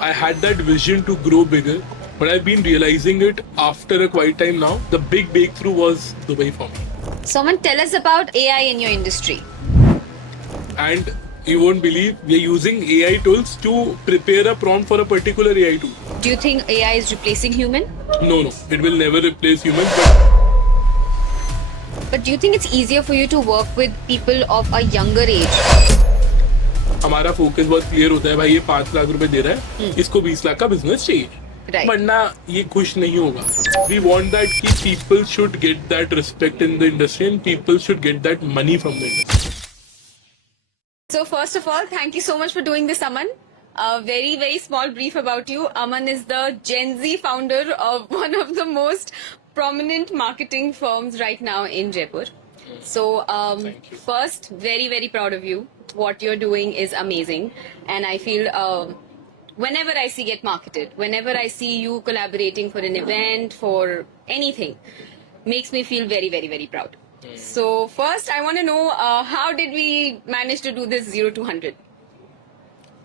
I had that vision to grow bigger, but I've been realizing it after a quiet time now. The big breakthrough was Dubai for me. Someone tell us about AI in your industry. And you won't believe we are using AI tools to prepare a prompt for a particular AI tool. Do you think AI is replacing human? No, it will never replace humans. But do you think it's easier for you to work with people of a younger age? हमारा focus बहुत clear होता है भाई, ये 5 लाख रुपए दे रहा है, इसको 20 लाख का बिजनेस चाहिए, Right. वरना ये खुश नहीं होगा. We want that कि people should get that respect in the industry and people should get that money from the industry. So first of all, thank you so much for doing this, Aman. A very, very small brief about you. Aman is the Gen Z founder of one of the most prominent marketing firms right now in Jaipur. So Thank you. first, very, very proud of you. What you're doing is amazing. And I feel whenever I see Get Marketed, whenever I see you collaborating for an event, for anything, makes me feel very, very, very proud. So first, I want to know how did we manage to do this 0 to 100?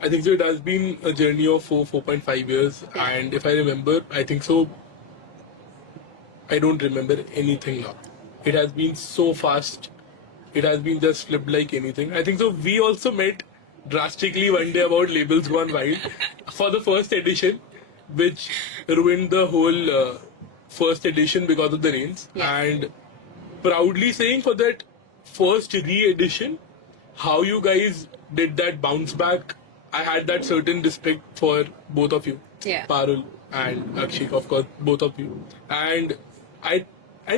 I think so. It has been a journey of 4.5 years, and if I remember, I think so. I don't remember anything now. It has been so fast. It has been just flipped like anything. I think so. We also met drastically one day about Labels Gone Wild for the first edition, which ruined the whole first edition because of the rains. Yes. And proudly saying for that first re-edition, how you guys did that bounce back, I had that certain respect for both of you. Yeah. Parul and Akshik, of course, both of you. And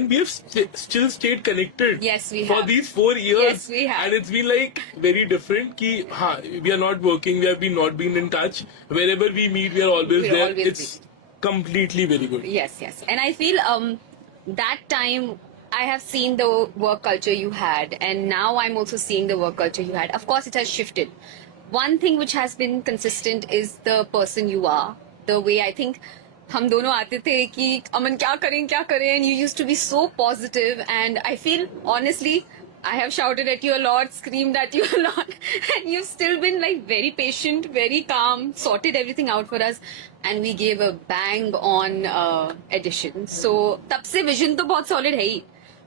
we have still stayed connected. Yes, we for have. these 4 years. Yes, we have. And it's been like very different. We are not working. We have been not been in touch. Wherever we meet, we are always We're there. always It's completely very good. Yes, yes. And I feel that time I have seen the work culture you had, and now I'm also seeing the work culture you had. Of course, it has shifted. One thing which has been consistent is the person you are. The way I think हम दोनों आते थे कि अमन क्या करें, and you used to be so positive, and I feel honestly I have shouted at you a lot, screamed at you a lot, and you've still been like very patient, very calm, sorted everything out for us, and we gave a bang on edition. So तब से vision तो बहुत solid है ही,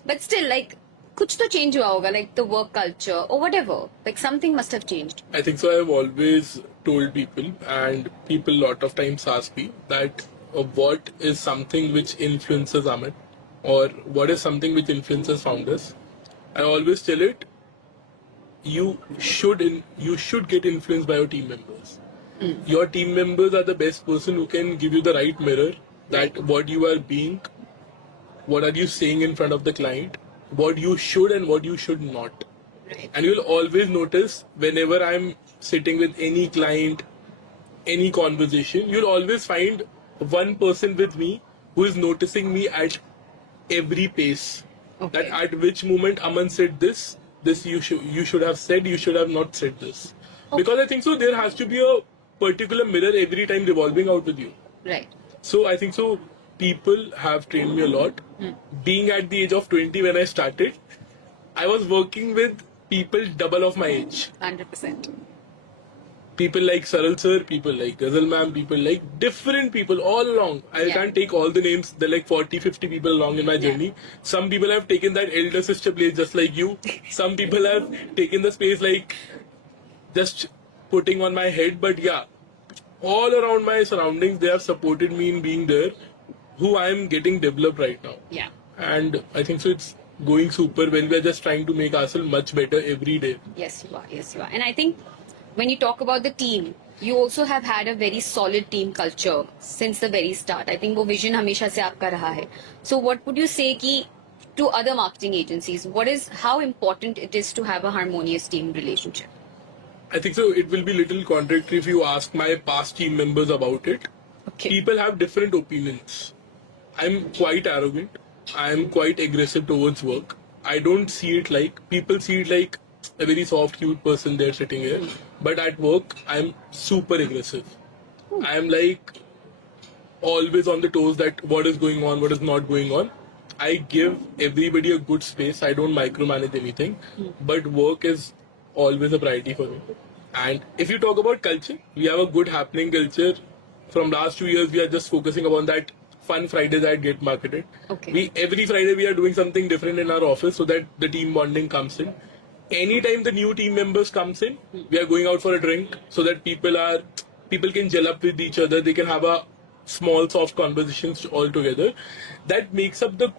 but still like कुछ तो change हुआ होगा, like the work culture or whatever, like something must have changed. I think so. I've always told people, and people a lot of times ask me that what is something which influences Amit, or what is something which influences founders. I always tell it, you should get influenced by your team members. Your team members are the best person who can give you the right mirror that what you are being, what are you saying in front of the client, what you should and what you should not. Right. And you'll always notice whenever I'm sitting with any client, any conversation, you'll always find one person with me who is noticing me at every pace. Okay. That at which moment Aman said this you should have said, you should have not said this. Because I think so there has to be a particular mirror every time revolving out with you. Right. So I think so people have trained me a lot. Being at the age of 20 when I started, I was working with people double of my age. 100%. People like Saral sir, people like Ghazal ma'am, people like different people all along. I Yeah. can't take all the names. There are like 40, 50 people along in my journey. Some people have taken that elder sister place just like you. Some people have taken the space like just putting on my head. But yeah, all around my surroundings, they have supported me in being there, who I am getting developed right now. Yeah. And I think so it's going super well. We are just trying to make ourselves much better every day. Yes, you are. Yes, you are. And I think when you talk about the team, you also have had a very solid team culture since the very start. I think वो vision हमेशा से आपका रहा है. So what would you say कि to other marketing agencies, how important it is to have a harmonious team relationship? I think so. It will be little contradictory if you ask my past team members about it. Okay. People have different opinions. I'm quite arrogant. I'm quite aggressive towards work. I don't see it like people see it like a very soft, cute person there sitting here. But at work, I'm super aggressive. I'm like always on the toes that what is going on, what is not going on. I give everybody a good space. I don't micromanage anything. But work is always a priority for me. And if you talk about culture, we have a good happening culture from last 2 years, we are just focusing upon that fun Friday that get marketed. Okay. Every Friday we are doing something different in our office so that the team bonding comes in. Anytime the new team members comes in, we are going out for a drink so that people can gel up with each other. They can have a small soft conversations all together. That makes up the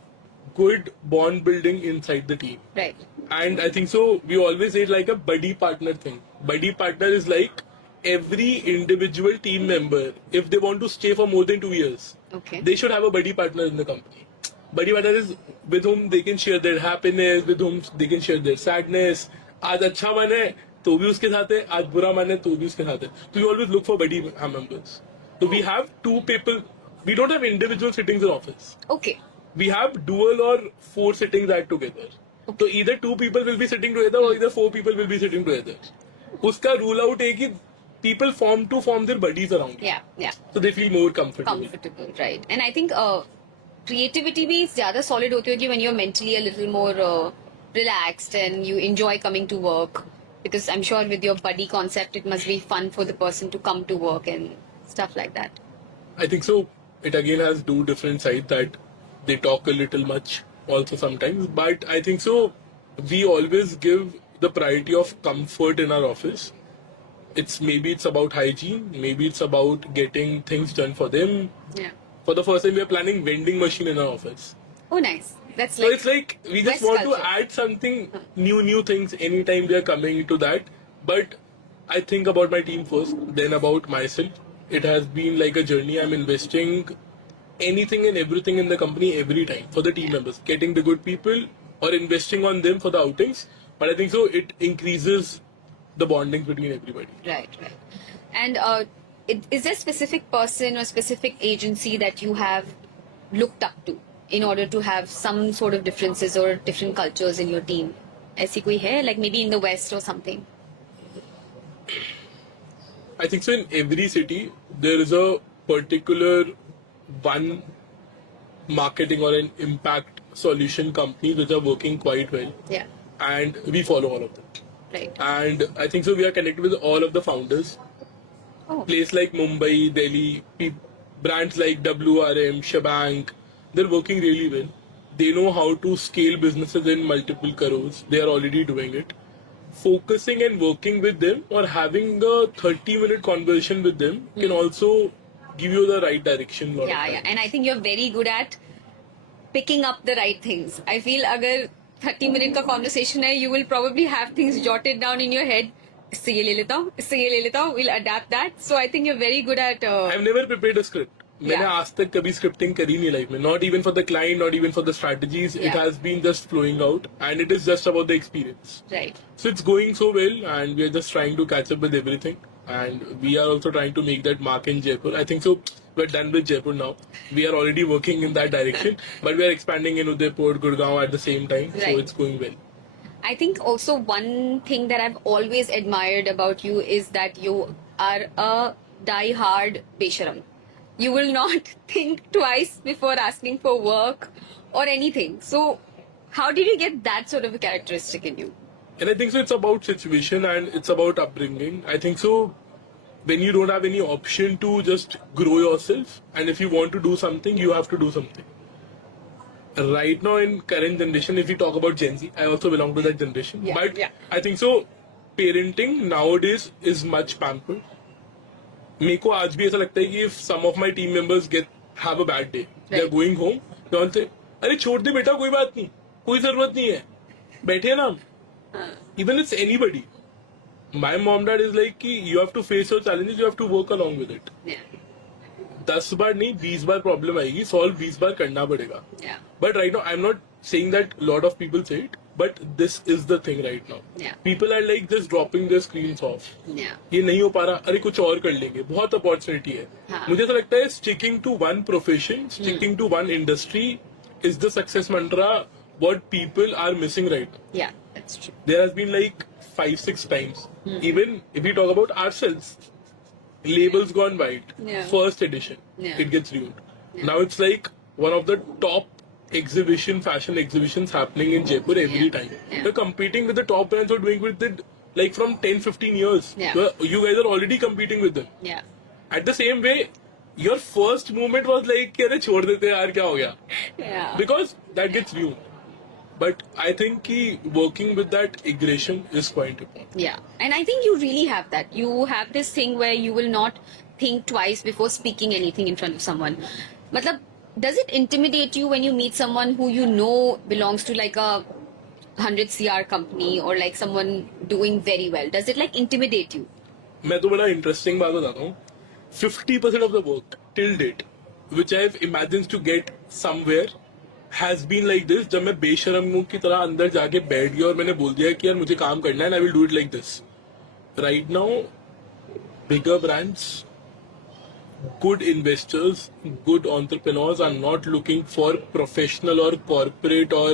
good bond building inside the team. Right. And I think so, we always say like a buddy partner thing. Buddy partner is like every individual team member, if they want to stay for more than 2 years, Okay. they should have a buddy partner in the company. Buddy partner is with whom they can share their happiness, with whom they can share their sadness. आज अच्छा मन है तो भी उसके साथ है, आज बुरा मन है तो भी उसके साथ है. So we always look for buddy members. So we have two people. We don't have individual sittings in office. Okay. We have dual or 4 sittings at together. So either 2 people will be sitting together or either 4 people will be sitting together. उसका rule out है कि people form their buddies around you. Yeah. Yeah. So they feel more comfortable. Comfortable, right? And I think creativity भी ज़्यादा solid होती होगी when you're mentally a little more relaxed and you enjoy coming to work. Because I'm sure with your buddy concept, it must be fun for the person to come to work and stuff like that. I think so. It again has 2 different sides that they talk a little much also sometimes. But I think so. We always give the priority of comfort in our office. Maybe it's about hygiene. Maybe it's about getting things done for them. Yeah. For the first time, we are planning vending machine in our office. Oh, nice. That's So like it's like we just West want culture. to add something new things anytime we are coming into that. But I think about my team first, then about myself. It has been like a journey. I'm investing anything and everything in the company every time for the team members, getting the good people or investing on them for the outings. But I think so it increases the bonding between everybody. right. And is there a specific person or specific agency that you have looked up to in order to have some sort of differences or different cultures in your team? ऐसी कोई है, like maybe in the West or something? I think so in every city there is a particular one marketing or an impact solution company which are working quite well, Yeah. and we follow all of them. Right. And I think so we are connected with all of the founders. Oh. Place like Mumbai, Delhi, brands like WRM, Shabank, they're working really well. They know how to scale businesses in multiple crores. They are already doing it. Focusing and working with them or having a 30-minute conversation with them can also give you the right direction. lot of Yeah. times. And I think you're very good at picking up the right things. I feel अगर 30-minute का conversation है, you will probably have things jotted down in your head. इससे ये ले लेता हूँ, इससे ये ले लेता हूँ. We'll adapt that. So I think you're very good at. I've never prepared a script. मैंने Yeah. आज तक कभी scripting करी नहीं लाइफ में. Not even for the client, not even for the strategies. It Yeah. has been just flowing out, and it is just about the experience. Right. So it's going so well, and we are just trying to catch up with everything. And we are also trying to make that mark in Jaipur. I think so. We're done with Jaipur now. We are already working in that direction, but we are expanding in Udaipur, Gurgaon at the same time. So Right. it's going well. I think also one thing that I've always admired about you is that you are a die-hard Besharam. You will not think twice before asking for work or anything. So, how did you get that sort of a characteristic in you? And I think so. It's about situation and it's about upbringing. I think so. When you don't have any option to just grow yourself, and if you want to do something, you have to do something. Right now, in current generation, if we talk about Gen Z, I also belong to that generation. Yeah, But yeah. I think so. Parenting nowadays is much pampered. मेरे को आज भी ऐसा लगता है कि if some of my team members have a bad day, they're Right. going home, they all say, अरे छोड़ दे बेटा, कोई बात नहीं, कोई जरूरत नहीं है, बैठे ना हम. Even it's anybody. My mom dad is like कि you have to face your challenges, you have to work along with it. Yeah. 10 बार नहीं 20 बार प्रॉब्लम आएगी, सॉल्व 20 बार करना पड़ेगा. Yeah. But right now, I'm not saying that a lot of people say it, but this is the thing right now. Yeah. People are like just dropping their screens off. Yeah. ये नहीं हो पा रहा, अरे कुछ और कर लेंगे, बहुत अपॉर्चुनिटी है. हाँ. मुझे ऐसा लगता है sticking to one profession, sticking to one industry is the success mantra what people are missing right now. Yeah. That's true. There has been like 5-6 times. Even if we talk about ourselves, labels gone white. Yeah. First edition, Yeah. it gets ruined. Yeah. Now it's like one of the top fashion exhibitions happening in Jaipur every Yeah. time. Yeah. You're competing with the top brands who are doing with it like from 10-15 years. Yeah. You guys are already competing with them. Yeah. At the same way, your first movement was like कि अरे छोड़ देते हैं यार क्या हो गया, Yeah. because that gets ruined. But I think कि working with that aggression is quite important. Yeah, and I think you really have that. You have this thing where you will not think twice before speaking anything in front of someone. Matlab, does it intimidate you when you meet someone who you know belongs to like a 100 CR company or like someone doing very well? Does it like intimidate you? मैं तो बड़ा interesting बात बताता हूँ. 50% of the work till date, which I've imagined to get somewhere, has been like this. जब मैं बेशरम की तरह अंदर जाके बैठ गया और मैंने बोल दिया कि यार मुझे काम करना है and I will do it like this. Right now, bigger brands, good investors, good entrepreneurs are not looking for professional or corporate or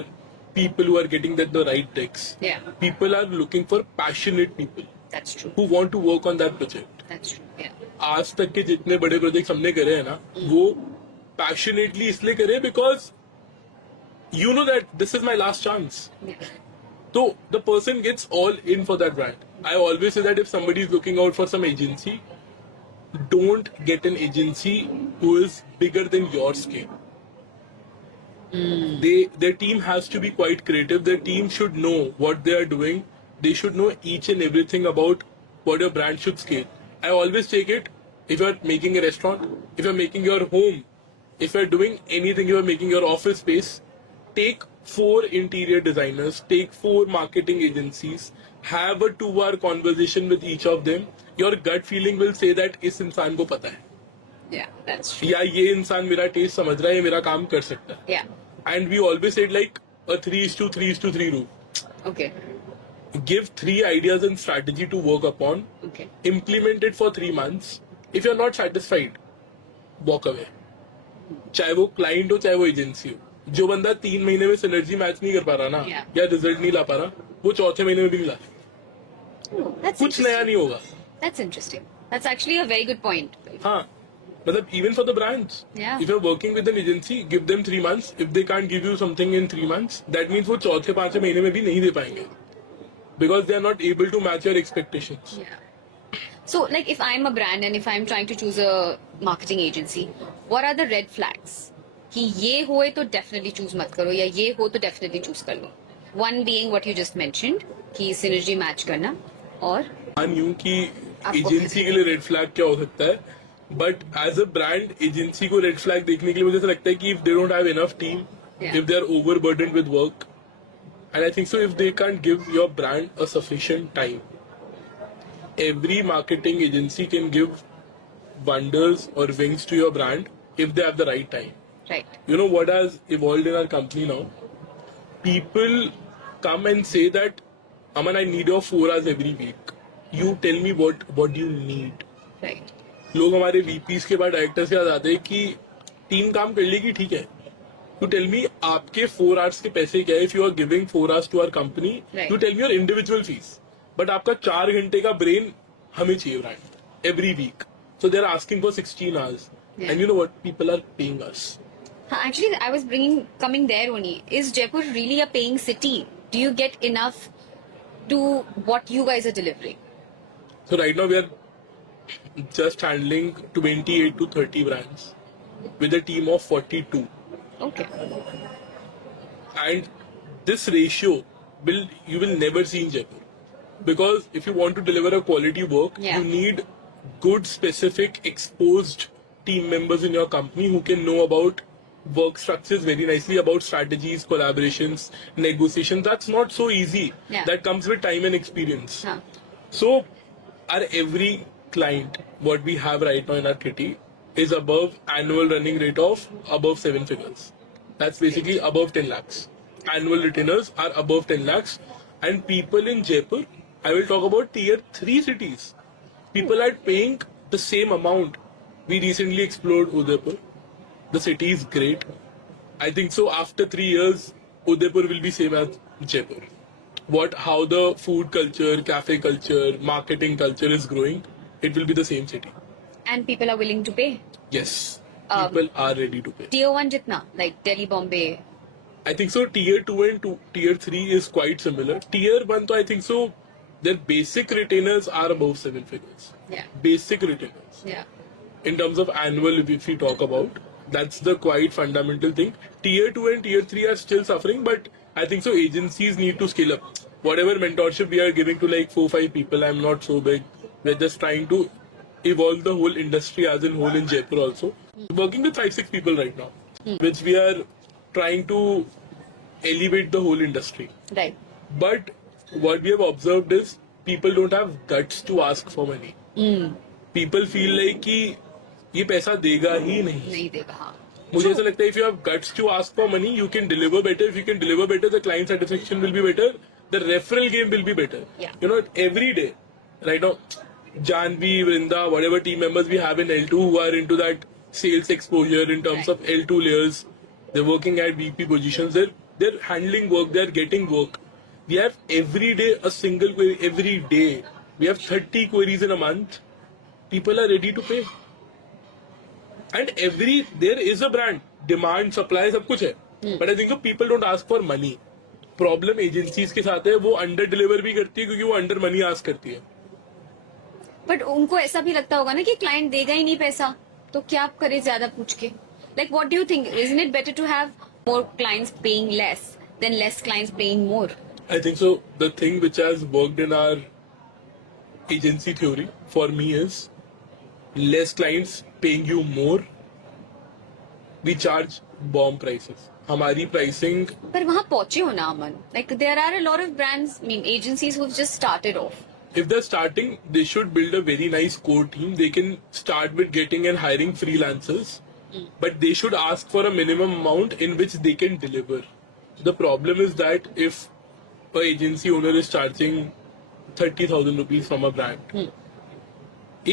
people who are getting the right decks. Yeah, People are looking for passionate people that's true. who want to work on that project. That's true. Yeah. आज तक के जितने बड़े project हमने करे हैं ना, वो पैशनेटली इसलिए करे because you know that this is my last chance. Yeah. तो the person gets all in for that brand. I always say that if somebody is looking out for some agency, don't get an agency who is bigger than your scale. Their team has to be quite creative. Their team should know what they are doing. They should know each and everything about what your brand should scale. I always take it, if you're making a restaurant, if you're making your home, if you're doing anything, you're making your office space, take 4 interior designers, take 4 marketing agencies, have a 2-hour conversation with each of them. Your gut feeling will say that इस इंसान को पता है, Yeah, that's true. या ये इंसान मेरा test समझ रहा है, ये मेरा काम कर सकता है. Yeah. And we always said like a 3:3:3 rule. Okay. Give 3 ideas and strategy to work upon. Okay. Implement it for 3 months. If you're not satisfied, walk away. चाहे वो क्लाइंट हो चाहे वो एजेंसी हो. जो बंदा 3 महीने में सिनर्जी मैच नहीं कर पा रहा ना, Yeah. या रिजल्ट नहीं ला पा रहा, वो चौथे महीने में भी नहीं ला. Oh, that's कुछ नया नहीं होगा. That's interesting. That's actually a very good point. हाँ, मतलब even for the brands. Yeah. If you're working with an agency, give them 3 months. If they can't give you something in 3 months, that means वो चौथे पांचवें महीने में भी नहीं दे पाएंगे. Because they are not able to match your expectations. Yeah. So, like, if I'm a brand and if I'm trying to choose a marketing agency, what are the red flags? कि ये होए तो definitely choose मत करो या ये हो तो definitely choose कर लो. One being what you just mentioned कि synergy match करना और मान यूं कि आपको एजेंसी के लिए रेड फ्लैग क्या हो सकता है, but as a brand agency को रेड फ्लैग देखने के लिए मुझे ऐसा लगता है कि if they don't have enough team, Yeah. If they are overburdened with work, and I think so if they can give your brand a sufficient time, every marketing agency can give wonders or wings to your brand if they have the right time. right. You know what has evolved in our company now? People come and say that, Aman, I need your 4 hours every week. You tell me what do you need. Right. लोग हमारे VPs के बाद directors के पास आते हैं कि team काम कर लेगी, ठीक है. You tell me आपके 4 hours के पैसे क्या है. If you are giving 4 hours to our company, Right. you tell me your individual fees. But आपका 4 घंटे का ब्रेन हमें चाहिए brand every week. So they are asking for 16 hours. Yeah. And you know what? People are paying us. Actually, I was coming there only. Is Jaipur really a paying city? Do you get enough to what you guys are delivering? So right now we are just handling 28 to 30 brands with a team of 42. Okay. And this ratio you will never see in Jaipur. Because if you want to deliver a quality work, Yeah. you need good, specific, exposed team members in your company who can know about work structures very nicely, about strategies, collaborations, negotiations. That's not so easy. Yeah. That comes with time and experience. Huh. So, our every client, what we have right now in our kitty, is above annual running rate of above 7 figures. That's basically above 10 lakhs. Annual retainers are above 10 lakhs. And people in Jaipur, I will talk about tier 3 cities. People are paying the same amount. We recently explored Udaipur. The city is great. I think so after 3 years, Udaipur will be same as Jaipur. How the food culture, cafe culture, marketing culture is growing, it will be the same city. And people are willing to pay. Yes. People are ready to pay. Tier 1 jitna, like Delhi, Bombay. I think so tier 2 and tier 3 is quite similar. Tier 1 to I think so their basic retainers are above 7 figures. Yeah. Basic retainers. Yeah. in terms of annual, if we talk about, that's the quite fundamental thing. Tier 2 and tier 3 are still suffering, but I think so agencies need to scale up. Whatever mentorship we are giving to like 4-5 people, I'm not so big. We're just trying to evolve the whole industry as in whole in Jaipur also. Working with 5-6 people right now, which we are trying to elevate the whole industry. Right. But what we have observed is people don't have guts to ask for money. People feel like कि ये पैसा देगा ही नहीं. नहीं देगा, हाँ. मुझे ऐसा लगता है if you have guts to ask for money, you can deliver better. If you can deliver better, the client satisfaction will be better. The referral game will be better. Yeah. You know, every day, right now, Janvi, Vrinda, whatever team members we have in L2 who are into that sales exposure in terms of L2 layers, they're working at VP positions. They're handling work. They're getting work. We have every day a single query. Every day, we have 30 queries in a month. People are ready to pay. And there is a brand, demand, supply, सब कुछ है. But I think so people don't ask for money. Problem agencies के साथ है, वो under deliver भी करती है क्योंकि वो under money ask करती है. बट उनको ऐसा भी लगता होगा ना कि क्लाइंट देगा ही नहीं पैसा, तो क्या आप करें ज्यादा पूछ के. Like what do you think, isn't it better to have more clients paying less than less clients paying more? I think so the thing which has worked in our agency theory for me is less clients paying you more. We charge bomb prices. हमारी pricing. पर वहाँ पहुंचे हो ना अमन. Like there are a lot of brands, I mean agencies who've just started off. If they're starting, they should build a very nice core team. They can start with getting and hiring freelancers, but they should ask for a minimum amount in which they can deliver. The problem is that if an agency owner is charging 30,000 rupees from a brand,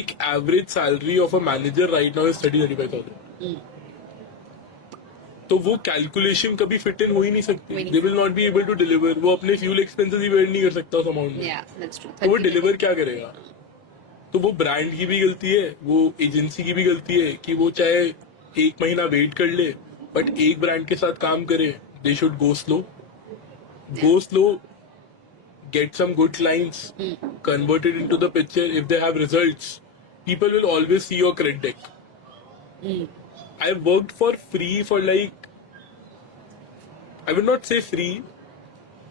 एक average salary of a manager right now is 30-35,000. तो वो calculation कभी fit in हो ही नहीं सकती. They will not be able to deliver. वो अपने फ्यूल एक्सपेंसेस ही वेट नहीं कर सकता उस अमाउंट में. Yeah, that's true. तो वो डिलीवर क्या करेगा? तो वो ब्रांड की भी गलती है, वो एजेंसी की भी गलती है कि वो चाहे एक महीना वेट कर ले, बट एक ब्रांड के साथ काम करे. They should go slow, get some good clients, convert it into the picture. If they have results, people will always see your credit deck. I've worked for free for like, I would not say free.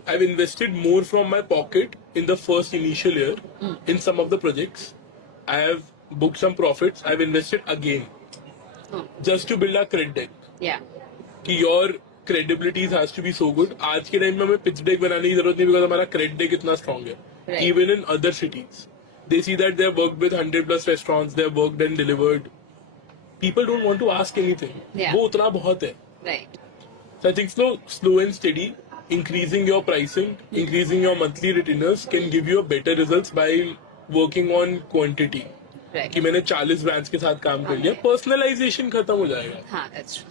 I've invested more from my pocket in the first initial year in some of the projects. I have booked some profits. I've invested again just to build a credit deck. Yeah. कि your credibility has to be so good. आज के time में हमें pitch deck बनाने की जरूरत नहीं because हमारा credit deck इतना strong है. Right. Even in other cities, they see that they have worked with 100+ restaurants. They have worked and delivered. People don't want to ask anything. Yeah. वो उतना बहुत है. Right. So I think slow and steady, increasing your pricing, increasing your monthly retainers can give you a better results by working on quantity. Right. कि मैंने 40 brands के साथ काम कर लिया, personalization खत्म हो जाएगा. हाँ, that's true.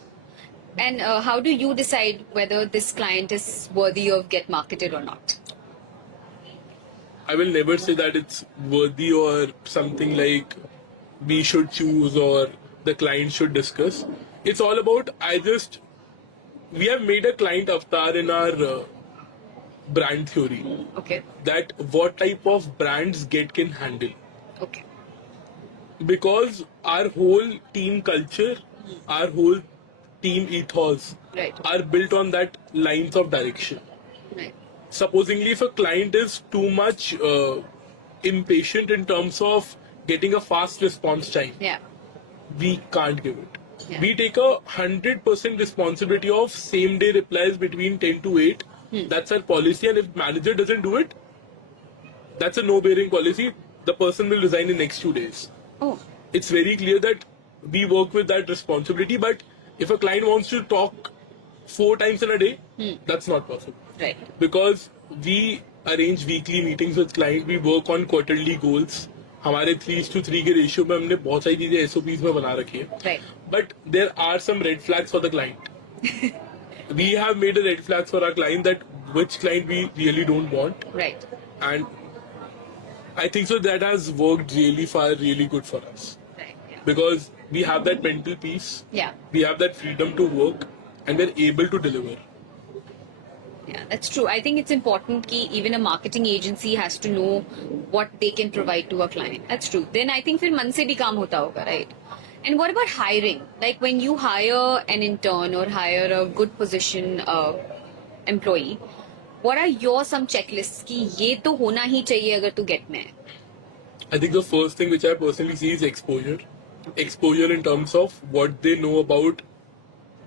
And how do you decide whether this client is worthy of get marketed or not? I will never say that it's worthy or something like we should choose or the client should discuss. It's all about we have made a client avatar in our brand theory Okay. that what type of brands Get can handle. Okay. Because our whole team culture, our whole team ethos Right. are built on that lines of direction. Right. Supposingly, if a client is too much impatient in terms of getting a fast response time, Yeah. we can't give it. Yeah. We take 100% responsibility of same day replies between 10 to 8. That's our policy, and if manager doesn't do it, that's a no-bearing policy. The person will resign in next 2 days. Oh. It's very clear that we work with that responsibility, but if a client wants to talk 4 times in a day, that's not possible. Right. Because we arrange weekly meetings with client, we work on quarterly goals. हमारे 3:3 के ratio में हमने बहुत सारी चीजें SOPs में बना रखी है. Right. But there are some red flags for the client. We have made a red flags for our client that which client we really don't want, Right. and I think so that has worked really far, really good for us Right. Yeah. because we have that mental peace, Yeah. we have that freedom to work, and we're able to deliver. Yeah, that's true. I think it's important that even a marketing agency has to know what they can provide to a client. That's true. Then I think फिर मन से भी काम होता होगा, right? And what about hiring? Like when you hire an intern or hire a good position employee, what are your some checklists कि ये तो होना ही चाहिए अगर तू get में है? I think the first thing which I personally see is exposure. Exposure in terms of what they know about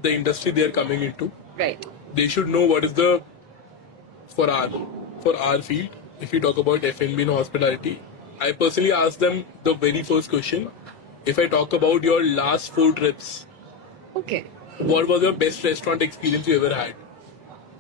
the industry they are coming into. Right. They should know what is the for our field. If you talk about F&B and hospitality, I personally ask them the very first question. If I talk about your last 4 trips, Okay. what was your best restaurant experience you ever had?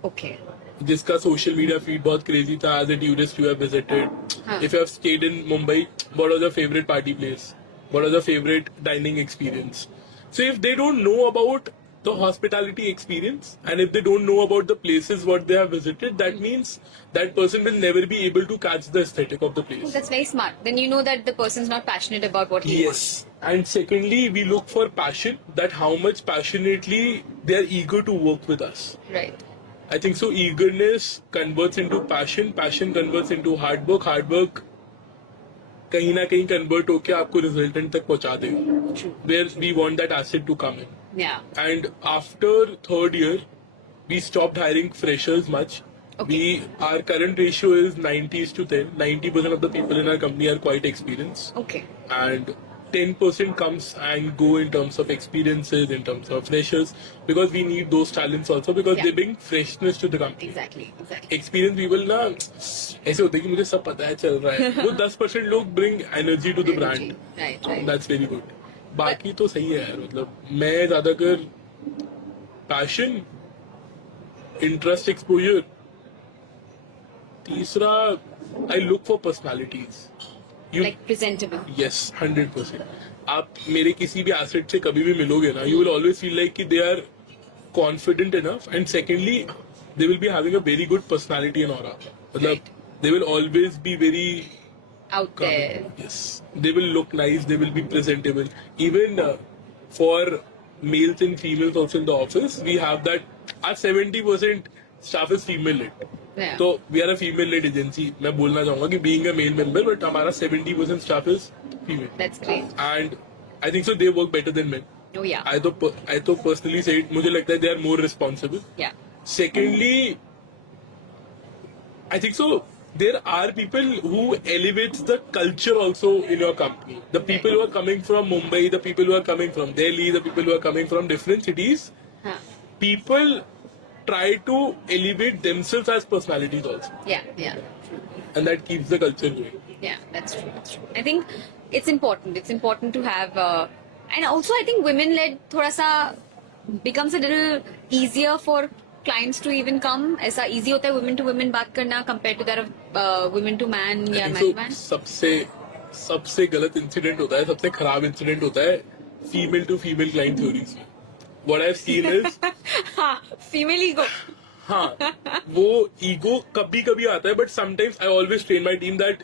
Okay. जिसका social media feed बहुत crazy था as a tourist you have visited. हाँ. If you have stayed in Mumbai, what was your favorite party place? What was your favorite dining experience? So if they don't know about the hospitality experience and if they don't know about the places what they have visited, that means that person will never be able to catch the aesthetic of the Oh, place. that's very smart. Then you know that the person's not passionate about what he wants. Yes. And secondly, we look for passion, that how much passionately they are eager to work with us. Right. I think so. Eagerness converts into passion. Passion converts into hard work. Hard work कहीं ना कहीं convert होके आपको resultant तक पहुंचा देगा. True. Where we want that asset to come in. Yeah. And after 3rd year, we stopped hiring freshers much. Okay. Our current ratio is 90:10. 90% of the people in our company are quite experienced, Okay. and 10% comes and go in terms of experiences, in terms of freshers, because we need those talents also because Yeah. they bring freshness to the company. Exactly. Exactly. Experienced people ना ऐसे होते हैं कि मुझे सब पता है चल रहा है. वो 10% लोग bring energy to the Energy. brand. Right. Right. That's very good. बाकी तो सही है यार. मतलब मैं ज्यादातर passion, interest, exposure. तीसरा, I look for personalities. You Like presentable. Yes, 100%. आप मेरे किसी भी asset से कभी भी मिलोगे ना, you will always feel like कि they are confident enough, and secondly, they will be having a very good personality and aura. मतलब Right. they will always be very Out there. yes. They will look nice. They will be presentable. Even for males and females also in the office, we have that. Our 70% staff is female led. Yeah. So we are a female led agency. मैं बोलना चाहूँगा कि being a male member, but हमारा 70% staff is female. That's great. And I think so they work better than men. Oh yeah. I तो personally say it, मुझे लगता है they are more responsible. Yeah. Secondly, I think so there are people who elevates the culture also in your company. The people who are coming from Mumbai, the people who are coming from Delhi, the people who are coming from different cities, Huh. people try to elevate themselves as personalities also. Yeah. Yeah. And that keeps the culture going. Yeah, that's true. That's true. I think it's important. It's important to have, and also I think women-led thoda sa becomes a little easier for clients to even come. ऐसा easy होता है women to women बात करना compared to that of women to man I या think man to so man. सबसे गलत incident होता है, सबसे खराब इंसिडेंट होता है female to female client theories में. What I've seen is हाँ, female ego. हाँ, वो ईगो कभी कभी आता है, but sometimes I always train my team that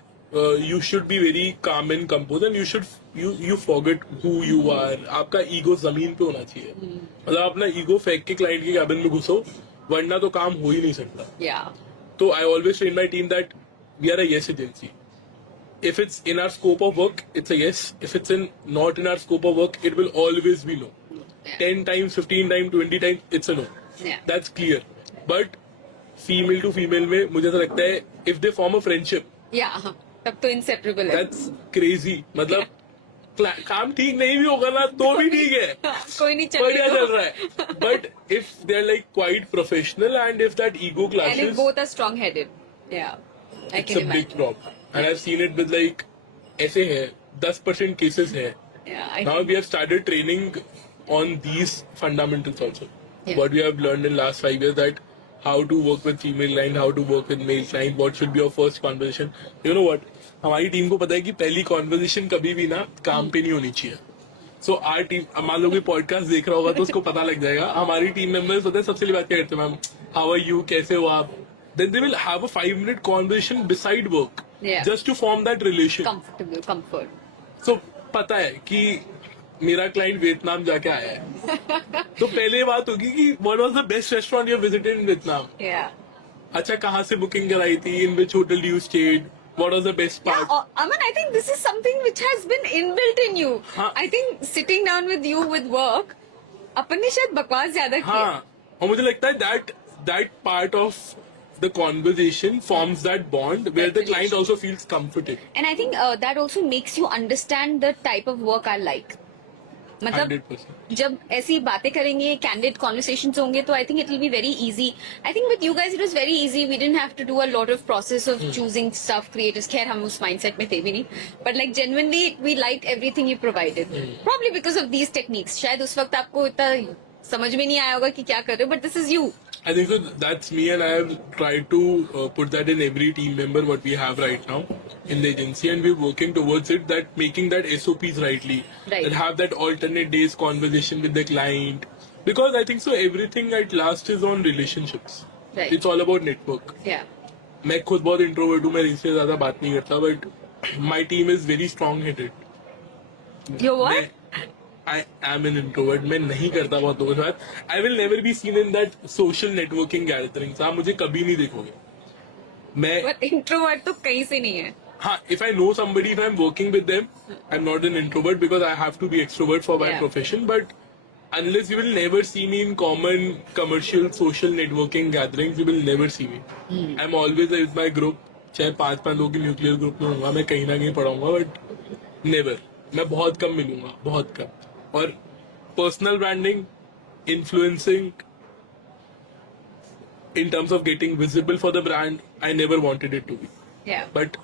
you should be very calm and compose and you forget who you are. आपका ego जमीन पे होना चाहिए. मतलब अपना ईगो फेंक के क्लाइंट के कैबिन में घुसो, वरना तो काम हो ही नहीं सकता. Yeah. तो I always train my team that we are a yes agency. If it's in our scope of work, it's a yes. If it's not in our scope of work, it will always be no. Yeah. 10 times, 15 times, 20 times, it's a no. Yeah. That's clear. But female to female में मुझे ऐसा लगता है if they form a friendship, Yeah. तब तो inseparable है. that's crazy. मतलब काम ठीक नहीं भी होगा ना तो भी ठीक है, कोई नहीं बढ़िया चलेगा. चल रहा है. But if they're like quite professional and if that ego And if clashes, both are strong-headed. Yeah. I it's can a big imagine. problem. And I've seen it with like ऐसे है 10% cases है. Yeah. Now we have started training on these fundamentals also. Yeah. What we have learned in last 5 years, that how to work with female client, how to work with male client, what should be your first conversation. You know what? हमारी team को पता है कि पहली conversation कभी भी ना काम पे नहीं होनी चाहिए. सो आर टीम, मान लो कोई पॉडकास्ट देख रहा होगा तो उसको पता लग जाएगा. हमारी टीम मेंबर्स होते हैं सबसे पहले बात क्या करते हैं, मैम हाउ आर यू, कैसे हो आप. Then they will have a 5-minute conversation beside work, Yeah. just to form that relation. Comfortable, comfort. So पता है कि मेरा क्लाइंट वियतनाम जाके आया है, तो पहले बात होगी कि what was the best restaurant you visited in Vietnam? Yeah. अच्छा कहाँ से बुकिंग कराई थी, in which hotel you stayed, What was the best Yeah, part? Aman, I think this is something which has been inbuilt in you. हाँ. I think sitting down with you with work, अपन ने शायद बकवास ज्यादा की है. हाँ, और मुझे लगता है that part of the conversation forms that bond where the client also feels comforted. And I think that also makes you understand the type of work I like. मतलब 100%. जब ऐसी बातें करेंगे, candid conversations होंगे, तो I think it will be very easy. I think with you guys it was very easy. We didn't have to do a lot of process of choosing stuff, creators. खैर हम उस mindset में थे भी नहीं. But like genuinely we liked everything you provided. Probably because of these techniques. शायद उस वक्त आपको इतना समझ में नहीं आया होगा कि क्या कर रहे हो. But this is you. I think so. That's me, and I have tried to put that in every team member what we have right now in the agency, and we're working towards it. That making that SOPs rightly, Right. and have that alternate days conversation with the client, because I think so. Everything at last is on relationships. Right. It's all about network. Yeah. मैं खुद बहुत introvert हूँ, मैं इससे ज्यादा बात नहीं करता, but my team is very strong headed. You're what? I am an introvert. मैं नहीं करता बहुत लोगों के साथ. I will never be seen in that social networking gatherings. आप मुझे कभी नहीं देखोगे. मैं But introvert तो कहीं से नहीं है. हाँ, if I know somebody, if I'm working with them, I'm not an introvert because I have to be extrovert for my Yeah. profession. But unless you will never see me in common commercial social networking gatherings, you will never see me. I'm always with my group. चाहे 5 लोगों की nuclear group में होऊंगा, मैं कहीं ना कहीं पढ़ाऊंगा, बट नेवर. मैं बहुत कम मिलूंगा, बहुत कम. और personal branding, influencing, in terms of getting visible for the brand, I never wanted it to be. Yeah. But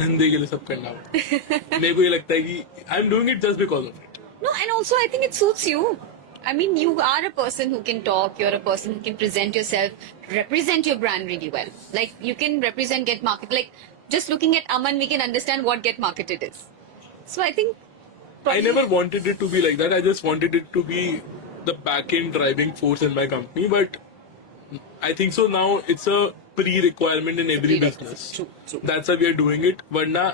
धंधे के लिए सब करना होता. मेरे को ये लगता है कि I am doing it just because of it. No, and also I think it suits you. I mean, you are a person who can talk, you're a person who can present yourself, represent your brand really well. Like, you can represent Get Market. Like, just looking at Aman, we can understand what Get Marketed is. So I think... I never wanted it to be like that. I just wanted it to be the back-end driving force in my company. But I think so now it's a pre-requirement in every business. True. That's why we are doing it. Varna,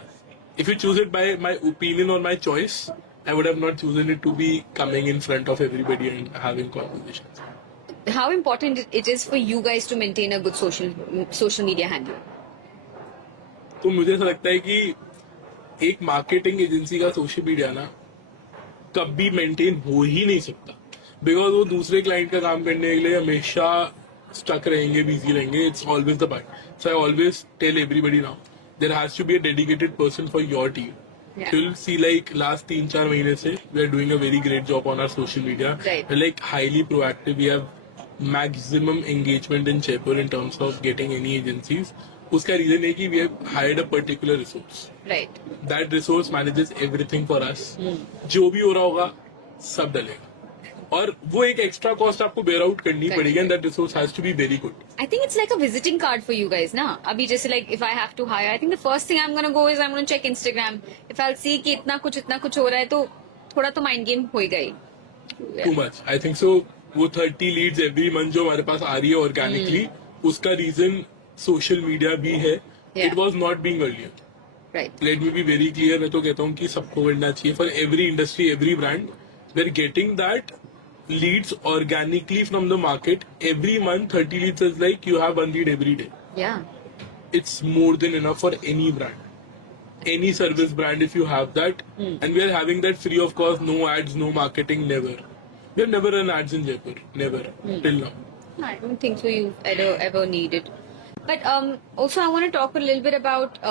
if you choose it by my opinion or my choice, I would have not chosen it to be coming in front of everybody and having conversations. How important it is for you guys to maintain a good social media handle? तो मुझे ऐसा लगता है कि एक marketing agency का social media ना कभी मेंटेन हो ही नहीं सकता, बिकॉज वो दूसरे क्लाइंट का काम करने के लिए हमेशा स्टक रहेंगे, बिजी रहेंगे. It's always the part. So I always tell everybody now there has to be a dedicated person for your team. Yeah. You'll see like last 3-4 महीने से we are doing a very great job on our social media. Right. We're like highly proactive. We have maximum engagement in Jaipur in terms of getting any agencies. उसका reason है कि we have hired a particular resource. Right. That resource manages everything for us. जो भी हो रहा होगा सब डलेगा, और वो एक एक्स्ट्रा कॉस्ट आपको बेयर आउट करनी Correct. पड़ेगी. And that resource has to be very good. I think it's like a visiting card for you guys, na? Abhi just like if I have to hire, I think the first thing I'm gonna go is I'm gonna check Instagram. If I'll see कि इतना कुछ हो रहा है, तो थोड़ा तो mind game होएगा ही. Too much. I think so. वो 30 लीड्स एवरी मंथ जो हमारे पास आ रही है ऑर्गेनिकली, उसका रीजन सोशल मीडिया भी है. Yeah. It was not being earlier. Right. Let me be very clear. मैं तो कहता हूँ कि सबको करना चाहिए. For every industry, every brand, we are getting that leads organically from the market every month. 30 leads is like you have one lead every day. Yeah. It's more than enough for any brand, any service brand. If you have that, and we are having that free of cost, no ads, no marketing, never. We have never run ads in Jaipur, never till now. I don't think so. You've ever needed. But also, I want to talk a little bit about.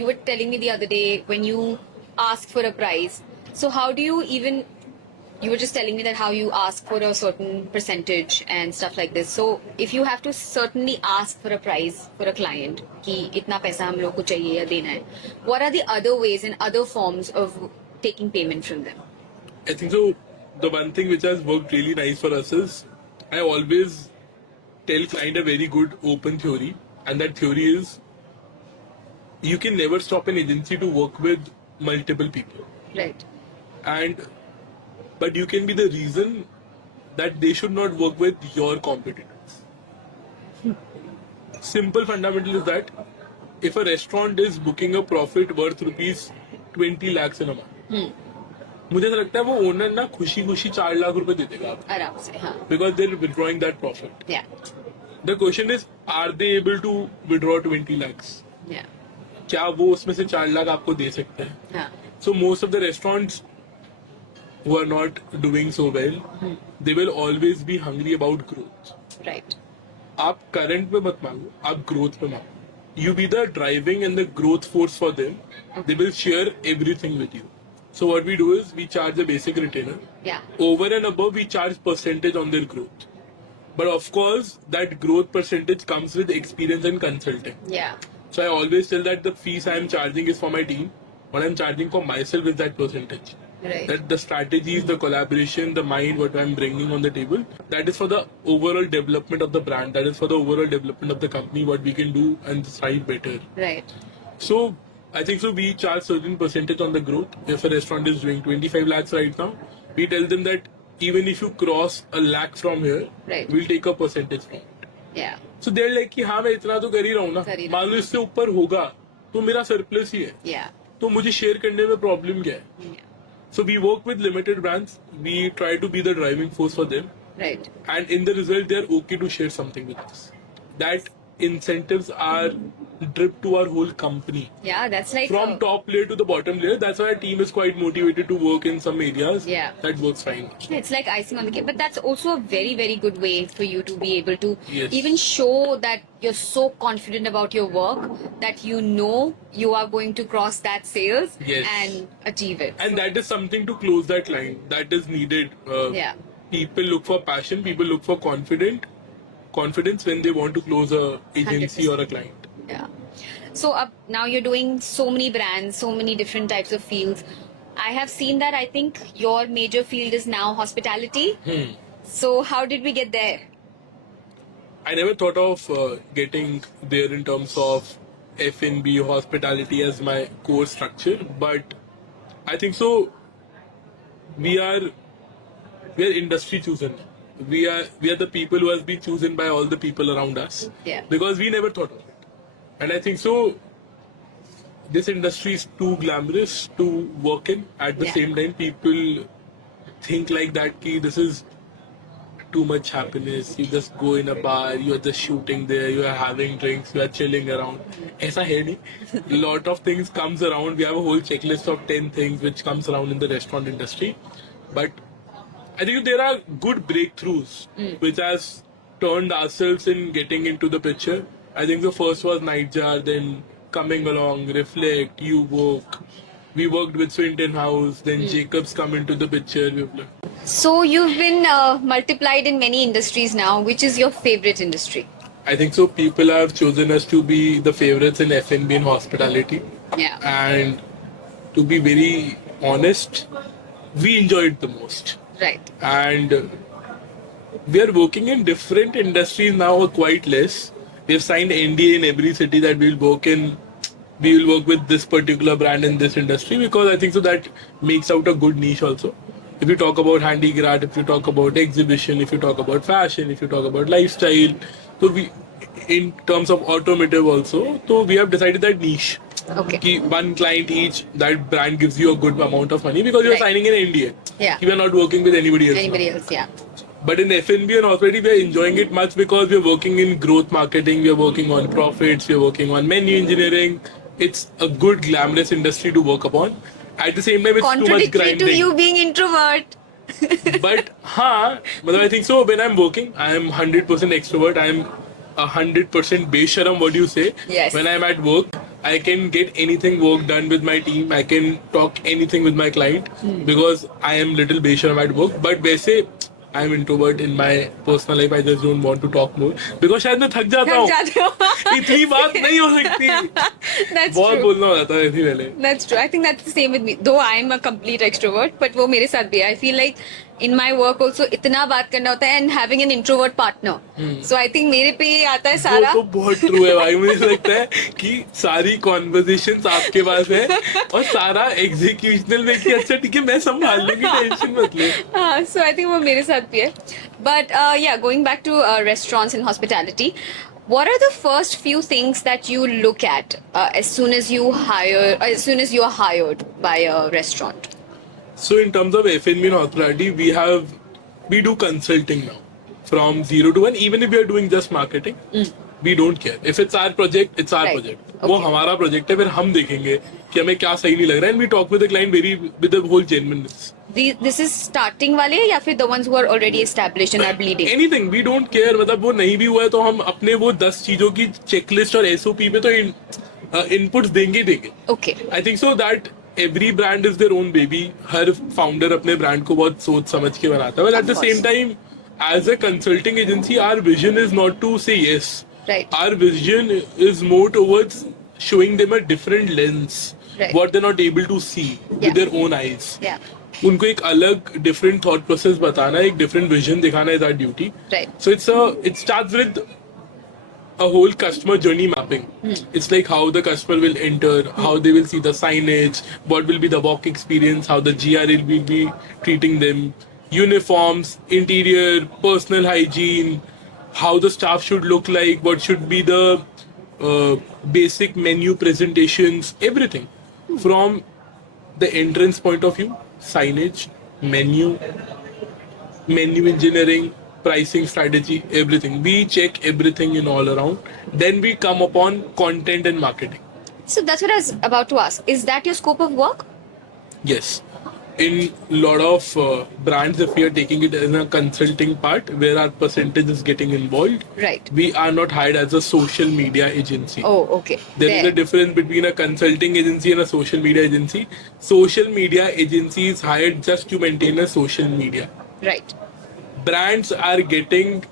You were telling me the other day when you ask for a price. So how do you even? You were just telling me that how you ask for a certain percentage and stuff like this. So if you have to certainly ask for a price for a client, कि इतना पैसा हम लोग को चाहिए या देना है, what are the other ways and other forms of taking payment from them? I think so. The one thing which has worked really nice for us is I always tell client a very good open theory, and that theory is you can never stop an agency to work with multiple people, Right. and but you can be the reason that they should not work with your competitors. Simple fundamental is that if a restaurant is booking a profit worth rupees 20 lakhs in a month, मुझे ऐसा लगता है वो owner ना खुशी खुशी 4 लाख रुपए दे देगा आपको, आराम से, हाँ. because they're withdrawing that profit. Yeah. The question is, are they able to withdraw 20 lakhs? Yeah. क्या वो उसमें से 4 लाख आपको दे सकते हैं? Yeah. So most of the restaurants who are not doing so well, they will always be hungry about growth. Right. आप current पे मत मांगो, आप growth पे मांगो. You be the driving and the growth force for them. They will share everything with you. So what we do is we charge a basic retainer. Yeah. Over and above, we charge percentage on their growth. But of course, that growth percentage comes with experience and consulting. Yeah. So I always tell that the fees I am charging is for my team. What I'm charging for myself is that percentage. Right. That the strategies, the collaboration, the mind, what I'm bringing on the table, that is for the overall development of the brand. That is for the overall development of the company, what we can do and strive better. Right. So I think so we charge certain percentage on the growth. If a restaurant is doing 25 lakhs right now, we tell them that even if you cross a lakh from here, Right. we'll take a percentage from it. Yeah. So they're like कि हाँ मैं इतना तो कर ही रहा हूँ ना, कर ही रहा मान लो इससे ऊपर होगा तो मेरा सरप्लस ही है, Yeah. तो मुझे शेयर करने में प्रॉब्लम क्या है? Yeah. So we work with limited brands. We try to be the driving force for them, Right. and in the result, they are okay to share something with us. That incentives are drip to our whole company. Yeah. That's like From top layer to the bottom layer. That's why our team is quite motivated to work in some areas. Yeah. That works fine. It's like icing on the cake, but that's also a very, very good way for you to be able to Yes. even show that you're so confident about your work that you know you are going to cross that sales Yes. and achieve it. And that is something to close that line. That is needed. Yeah. People look for passion. People look for confidence when they want to close a agency 100%. or a client. Yeah. So now you're doing so many brands, so many different types of fields. I have seen that. I think your major field is now hospitality. So how did we get there? I never thought of getting there in terms of F&B hospitality as my core structure, but I think so. We are industry chosen. We are the people who has been chosen by all the people around us. Yeah. Because we never thought of it, and I think so. This industry is too glamorous to work in. At the Yeah. same time, people think like that. Ki this is too much happiness. You just go in a bar, you are just shooting there, you are having drinks, you are chilling around. ऐसा है नहीं. Lot of things comes around. We have a whole checklist of 10 things which comes around in the restaurant industry. But I think there are good breakthroughs which has turned ourselves in getting into the picture. I think the first was Nightjar, then coming along, Reflect, You Woke. We worked with Swinton House, then Jacobs come into the picture. So you've been multiplied in many industries now. Which is your favorite industry? I think so. People have chosen us to be the favorites in F&B and hospitality. Yeah. And to be very honest, we enjoy it the most. Right. And we are working in different industries now quite less. We have signed NDA in every city that we will work with this particular brand in this industry, because I think so that makes out a good niche also. If you talk about handicraft, if you talk about exhibition, if you talk about fashion, if you talk about lifestyle, so we, in terms of automotive also, so we have decided that niche. Okay. Ki one client each, that brand gives you a good amount of money because you're Right. signing an NDA. Yeah. You are not working with anybody else. Anybody now. else? Yeah. But in F&B and hospitality, we are enjoying it much because we are working in growth marketing, we are working on profits, we are working on menu engineering. It's a good glamorous industry to work upon. At the same time, it's too much Contradictory grinding. to you being introvert. But I think so. When I'm working, I am 100% extrovert. I am 100% besharam. What do you say? Yes. When I'm at work, I can get anything work done with my team. I can talk anything with my client because I am little besharam at work. But वैसे I am introvert in my personal life. I just don't want to talk more because शायद मैं थक जाता हूँ. इतनी बात नहीं हो सकती. That's बहुत true. बोलना हो जाता है इसी पहले. That's true. I think that's the same with me. Though I'm a complete extrovert, but वो मेरे साथ भी है. I feel like in my work also इतना बात करना होता है and having an introvert partner. So I think मेरे पे ये आता है वो सारा. तो बहुत ट्रू है भाई. मुझे लगता है कि सारी कॉन्वर्सेशंस आपके पास है और सारा एग्जीक्यूशनल में कि अच्छा ठीक है मैं संभाल लूंगी, टेंशन मत ले. So I think वो मेरे साथ भी है. But yeah, going back to restaurants and hospitality, what are the first few things that you look at as soon as you are hired by a restaurant? So in terms of F&B and hospitality, we do consulting now from 0 to 1. Even if we are doing just marketing, we don't care. If it's our project, it's our Right. project. वो Okay. हमारा project है, फिर हम देखेंगे कि हमें क्या सही नहीं लग रहा है, and we talk with the client very with the whole genuineness. This is starting वाले या फिर the ones who are already established and are bleeding? Anything, we don't care. मतलब वो नहीं भी हुआ है तो हम अपने वो 10 चीजों की checklist और SOP पे तो inputs देंगे देंगे. Okay. I think so that every brand is their own baby. Her founder अपने brand को बहुत सोच समझ के बनाता है. But at Of the course. same time, as a consulting agency, our vision is not to say yes. Right. Our vision is more towards showing them a different lens, Right. what they're not able to see Yeah. with their own eyes. Yeah. उनको एक अलग different thought process बताना, एक different vision दिखाना is our duty. Right. So it starts with a whole customer journey mapping. It's like how the customer will enter, how they will see the signage, what will be the walk experience, how the GRL will be treating them, uniforms, interior, personal hygiene, how the staff should look like, what should be the basic menu presentations, everything. From the entrance point of view, signage, menu engineering, pricing strategy, everything. We check everything in all around. Then we come upon content and marketing. So that's what I was about to ask. Is that your scope of work? Yes. In lot of brands, if we are taking it in a consulting part where our percentage is getting involved, Right. we are not hired as a social media agency. Oh, okay. There is a difference between a consulting agency and a social media agency. Social media agency is hired just to maintain a social media. Right. Brands are getting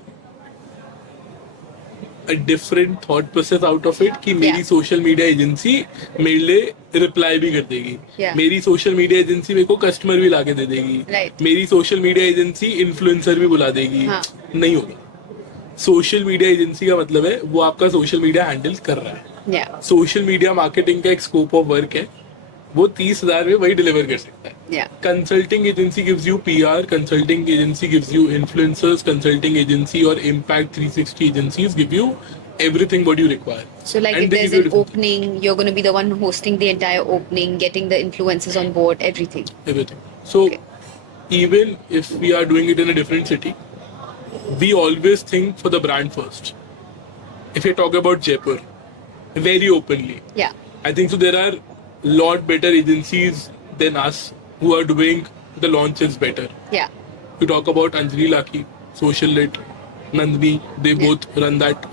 a different thought process out of it कि मेरी Yeah. social media agency मेरे लिए reply भी कर देगी. Yeah. मेरी social media agency मेरे को customer भी लाके दे देगी. Right. मेरी social media agency influencer भी बुला देगी. हाँ. नहीं होगा. Social media agency का मतलब है वो आपका social media handle कर रहा है. Yeah. Social media marketing का एक scope of work है. वो 30,000 में वही deliver कर सकता है. Yeah. Consulting agency gives you PR, consulting agency gives you influencers, consulting agency or impact 360 agencies give you everything what you require. So like And if they there's give you an different- opening, you're going to be the one hosting the entire opening, getting the influencers on board, everything. everything. So Okay. even if we are doing it in a different city, we always think for the brand first. If you talk about Jaipur, very openly, Yeah. I think so there are lot better agencies than us who are doing the launches better. Yeah. You talk about Anjali Laki, Social Lit, Nandini, they both run that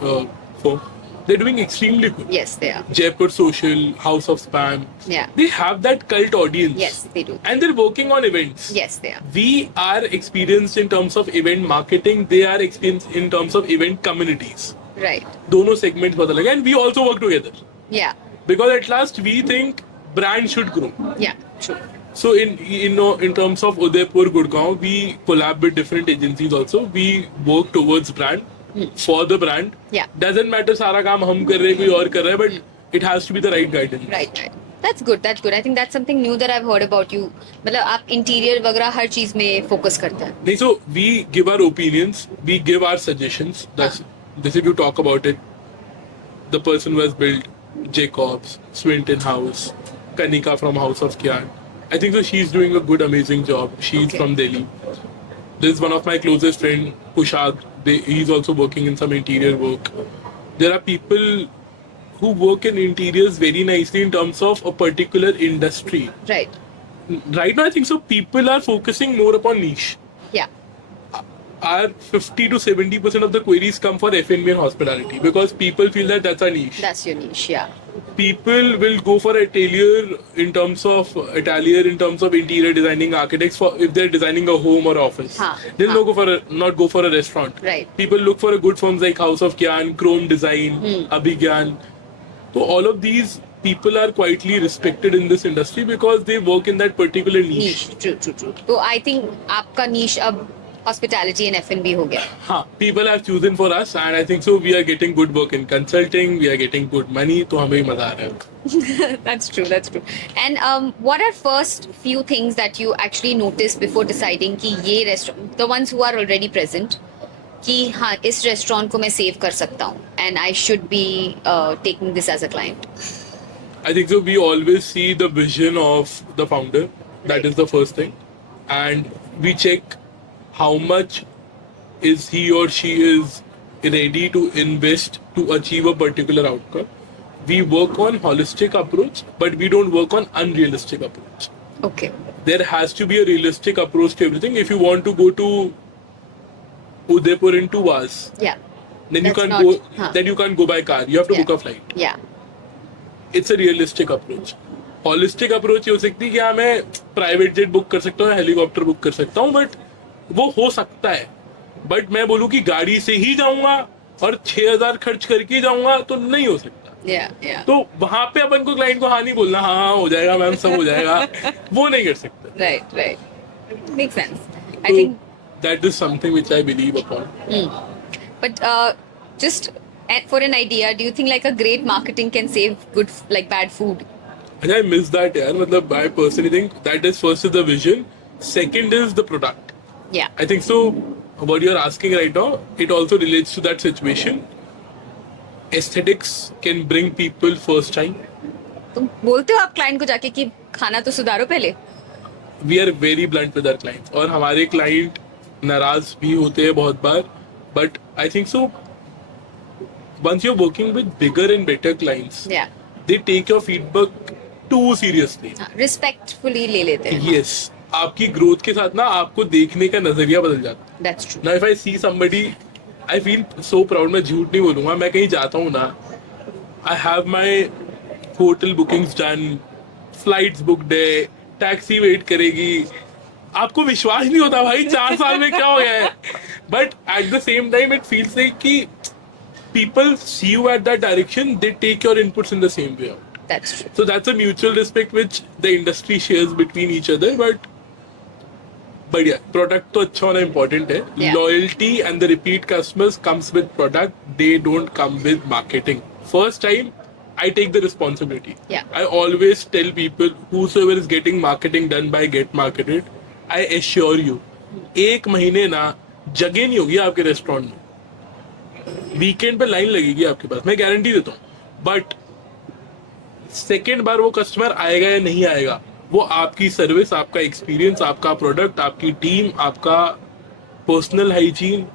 firm. They're doing extremely good. Yes, they are. Jaipur Social, House of Spam. Yeah. They have that cult audience. Yes, they do. And they're working on events. Yes, they are. We are experienced in terms of event marketing. They are experienced in terms of event communities. Right. दोनों segments पता लगा. And we also work together. Yeah. Because at last we think brand should grow. Yeah. True. So in terms of Udaipur, Gurgaon, we collab with different agencies also. We work towards brand, for the brand. Yeah. Doesn't matter सारा काम हम कर रहे हैं कोई और कर रहा है, but it has to be the right guidance. Right, right. That's good. That's good. I think that's something new that I've heard about you. मतलब आप इंटीरियर वगैरह हर चीज में फोकस करते हैं. नहीं, so we give our opinions, we give our suggestions. That's this if you talk about it. The person who has built Jacobs, Swinton House, Kanika from House of Kyan. I think so she's doing a good, amazing job. She's Okay. from Delhi. There's one of my closest friend, Pushag. He's also working in some interior work. There are people who work in interiors very nicely in terms of a particular industry. Right. Right now, I think so people are focusing more upon niche. Yeah. Our 50 to 70% of the queries come for F&B and hospitality because people feel that that's a niche. That's your niche. Yeah. People will go for atelier in terms of interior designing architects for if they're designing a home or office. Haan, They'll haan. not go for a restaurant. Right. People look for a good firms like House of Kyan, Chrome Design, Abhigyan. So all of these people are quietly respected in this industry because they work in that particular niche. Niche. True, true, true. तो I think आपका niche अब hospitality and F&B हो गया. People have chosen for us and I think so we are getting good work in consulting, we are getting good money, तो हमें भी मजा आ रहा है. That's true. That's true. And what are first few things that you actually noticed before deciding कि ये restaurant, the ones who are already present, कि हाँ इस restaurant को मैं save कर सकता हूँ and I should be taking this as a client. I think so we always see the vision of the founder. That Right. is the first thing. And we check how much is he or she is ready to invest to achieve a particular outcome. We work on holistic approach, but we don't work on unrealistic approach. Okay. There has to be a realistic approach to everything. If you want to go to Udaipur in 2 hours, Yeah. then you That's can't not- go. huh. Then you can't go by car. You have to Yeah. book a flight. Yeah. It's a realistic approach. Holistic approach ये हो सकती है कि हाँ मैं private jet book कर सकता हूँ, हेलीकॉप्टर बुक कर सकता हूँ, बट वो हो सकता है. बट मैं बोलूँ कि गाड़ी से ही जाऊंगा और 6,000 खर्च करके जाऊंगा तो नहीं हो सकता. Yeah. Yeah. तो वहां पे अपन को क्लाइंट को हाँ नहीं बोलना, हाँ हाँ हो जाएगा मैम, सब हो जाएगा, वो नहीं कर सकते. Right. Right. Makes sense. I So think. that is something which I believe upon. But just for an idea, do you think like a great marketing can save good like bad food? And I miss that, यार. मतलब I personally think that is first is the vision, second is the product. Yeah. I think so. What you're asking right now, it also relates to that situation. Aesthetics can bring people first time. तुम बोलते हो आप client को जाके कि खाना तो सुधारो पहले. We are very blunt with our clients. और हमारे client नाराज भी होते हैं बहुत बार. But I think so. Once you're working with bigger and better clients, Yeah. they take your feedback too seriously. Respectfully ले लेते हैं. Yes. आपकी ग्रोथ के साथ ना आपको देखने का नजरिया बदल जाता है. That's true. Now if I see somebody, I feel so proud. मैं झूठ नहीं बोलूंगा. मैं कहीं जाता हूँ ना, I have my hotel bookings done, flights booked है, taxi wait करेगी. आपको विश्वास नहीं होता भाई 4 साल में क्या हो गया है. But at the same time it feels like कि people see you at that direction, they take your inputs in the same way out. That's true. So that's a mutual respect which the industry shares between each other. But yeah, product तो अच्छा होना important है. Yeah. Loyalty and the repeat customers comes with product. They don't come with marketing. First time, I take the responsibility. Yeah. I always tell people whosoever is getting marketing done by Get Marketed, I assure you, 1 महीने ना जगह नहीं होगी आपके restaurant में. Weekend पे line लगेगी आपके पास, मैं गारंटी देता हूँ. बट सेकेंड बार वो कस्टमर आएगा या नहीं आएगा, वो आपकी सर्विस, आपका एक्सपीरियंस, आपका प्रोडक्ट, आपकी टीम, आपका personal hygiene,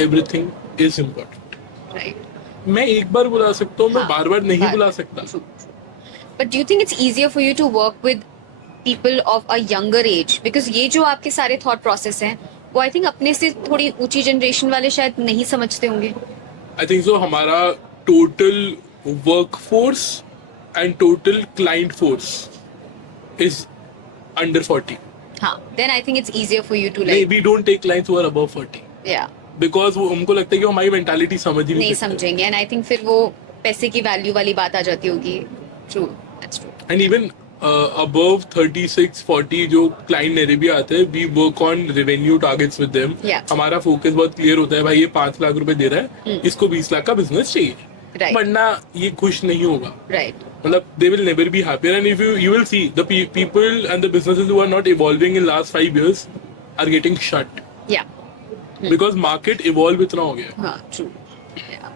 everything is important. Right. मैं एक बार बुला सकता हूँ, मैं हाँ, बार बार नहीं बार- बुला सकता. True. But do you think it's easier for you to work with people of a younger age? Because ये जो आपके सारे thought process हैं, वो I think अपने से थोड़ी ऊंची जनरेशन वाले शायद नहीं समझते होंगे. I think so. हमारा total work force and total client force is under 40. हाँ. Then I think it's easier for you to नहीं, like. We don't take clients who are above 40 Yeah. Because वो उनको लगता है कि वो हमारी मेंटालिटी समझ ही नहीं नहीं सकते. समझेंगे. And I think फिर वो पैसे की वैल्यू वाली बात आ जाती होगी. True. That's true. And even above 36-40 जो क्लाइंट मेरे भी आते हैं, we work on revenue targets with them. Yeah. हमारा फोकस बहुत क्लियर होता है, भाई ये 5 लाख रुपए दे रहा है, इसको 20 लाख का बिजनेस चाहिए. Right. वरना ये खुश नहीं होगा. Right. मतलब they will never be happier. And if you will see the people and the businesses who are not evolving in last 5 years are getting shut Yeah. because market evolve इतना हो गया. Huh, true. Yeah.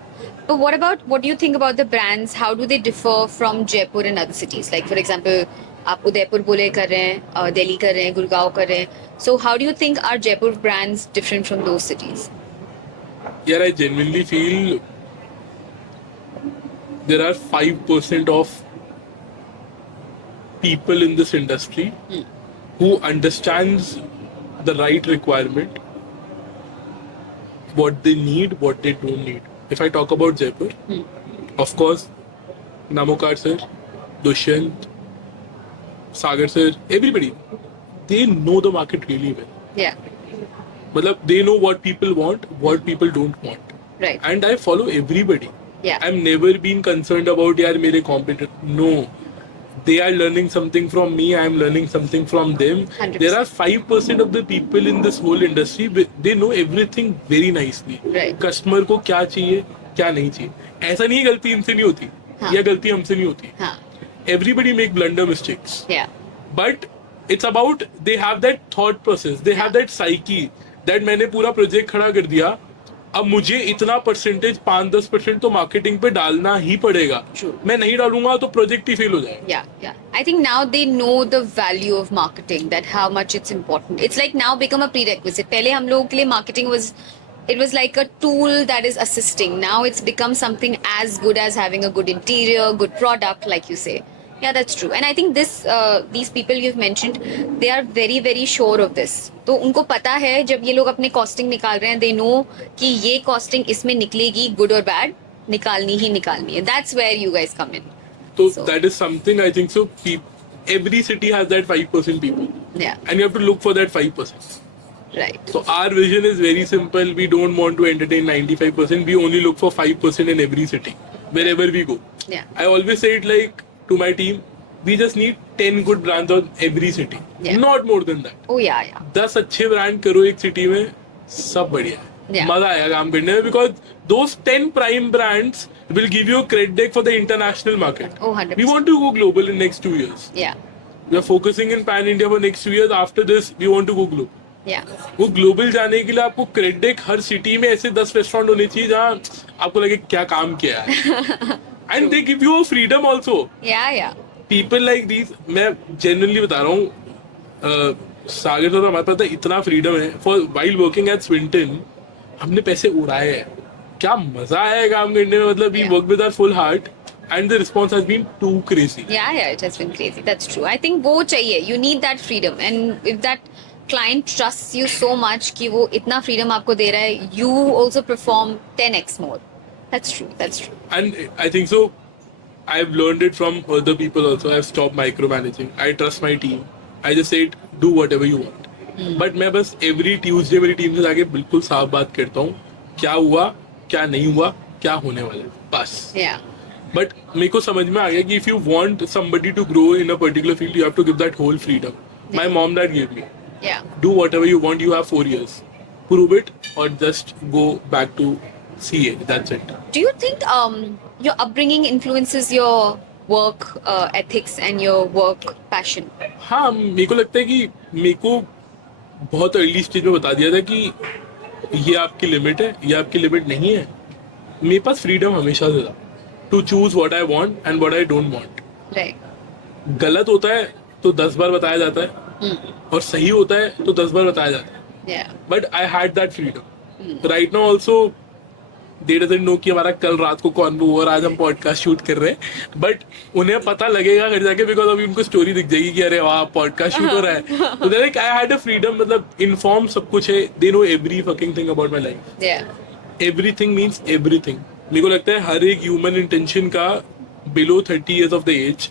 But what do you think about the brands? How do they differ from Jaipur and other cities? Like for example, आप उदयपुर बोले कर रहे हैं, दिल्ली कर रहे हैं, गुड़गांव कर रहे हैं. So how do you think are Jaipur brands different from those cities? Yeah, I genuinely feel there are 5% of people in this industry who understands the right requirement, what they need, what they don't need. If I talk about Jaipur, of course, Namokar sir, Dushyant, Sagar sir, everybody, they know the market really well. Yeah. Matlab, they know what people want, what people don't want. Right. And I follow everybody. Yeah. I'm never been concerned about yaar mere competitor. No. They are learning something from me, I'm learning something from them. 100%. There are 5% of the people in this whole industry, they know everything very nicely. Right. Customer को क्या चाहिए, क्या नहीं चाहिए. ऐसा नहीं है गलती इनसे नहीं होती, हाँ. या गलती हमसे नहीं होती. हाँ. Everybody make blunder mistakes. Yeah. But it's about they have that thought process, they have that psyche that मैंने पूरा प्रोजेक्ट खड़ा कर दिया, अब मुझे इतना परसेंटेज 5-10% तो मार्केटिंग पे डालना ही पड़ेगा. True. मैं नहीं डालूंगा तो प्रोजेक्ट ही फेल हो जाएगा. Yeah, yeah. I think now they know the value of marketing, that how much it's important. It's like now become a prerequisite. पहले हम लोगों के लिए marketing was it was like a tool that is assisting. Now it's become something as good as having a good interior, good product, like you say. Yeah, that's true. And I think these people you've mentioned, they are very very sure of this. तो उनको पता है जब ये लोग अपने costing निकाल रहे हैं, they know कि ये कॉस्टिंग इसमें निकलेगी, good or bad, निकालनी ही निकालनी है. That's where you guys come in. So that is something I think so. Every city has that 5% people. Yeah. And you have to look for that 5%. Right. So our vision is very simple. We don't want to entertain 95%. We only look for 5% in every city, wherever we go. Yeah. I always say it like to my team, we just need 10 good brands on every city. Yeah. Not more than that. Oh yeah, yeah. 10 अच्छे brand करो एक city में, सब बढ़िया है. Yeah. मजा आएगा काम करने में, because those 10 prime brands will give you a credit deck for the international market. Oh, 100%. We want to go global in next 2 years. Yeah. We are focusing in pan India for next 2 years. After this, we want to go global. Yeah. वो global जाने के लिए आपको credit deck हर city में ऐसे 10 restaurant होने चाहिए जहाँ आपको लगे क्या काम किया है. And they give you a freedom also. Yeah, yeah. People like these, मैं जेन्युइनली बता रहा हूँ, सागर तो हमारे पास इतना फ्रीडम है. For while working at Swinton हमने पैसे उड़ाए हैं. क्या मजा आया है काम करने में. मतलब we Yeah. Work with our full heart and the response has been too crazy. Yeah, yeah, it has been crazy. That's true. I think वो चाहिए. You need that freedom, and if that client trusts you so much कि वो इतना freedom आपको दे रहा है, you also perform 10x more. That's true. That's true. And I think so. I've learned it from other people also. I've stopped micromanaging. I trust my team. I just said do whatever you want. But मैं बस every Tuesday मेरी team से जाके बिल्कुल साफ बात करता हूँ. क्या हुआ, क्या नहीं हुआ, क्या होने वाला है, बस. Yeah. But मेरे को समझ में आ गया कि if you want somebody to grow in a particular field, you have to give that whole freedom. My mom dad gave me. Yeah. Do whatever you want. You have 4 years. Prove it or just go back to CA. That's it. Do you think your upbringing influences your work ethics and your work passion? हाँ, मेरे को लगता है कि मेरे को बहुत early stage में बता दिया था कि ये आपकी लिमिट है, ये आपकी लिमिट नहीं है. मेरे पास फ्रीडम हमेशा से था to choose what I want and what I don't want. Right. गलत होता है तो 10 बार बताया जाता है, और सही होता है तो 10 बार बताया जाता है. Yeah. But I had that freedom. Right now also they doesn't know कि हमारा कल रात को कॉन्वो हुआ और आज हम पॉडकास्ट शूट कर रहे हैं. बट उन्हें पता लगेगा घर जाके, बिकॉज अभी उनको स्टोरी दिख जाएगी कि अरे वाह पॉडकास्ट शूट हो रहा है. तो they like I had a freedom. मतलब इन्फॉर्म सब कुछ है. They know every fucking thing about my life. Yeah. Everything means everything. मेरे को लगता है हर एक ह्यूमन इंटेंशन का below 30 years of the age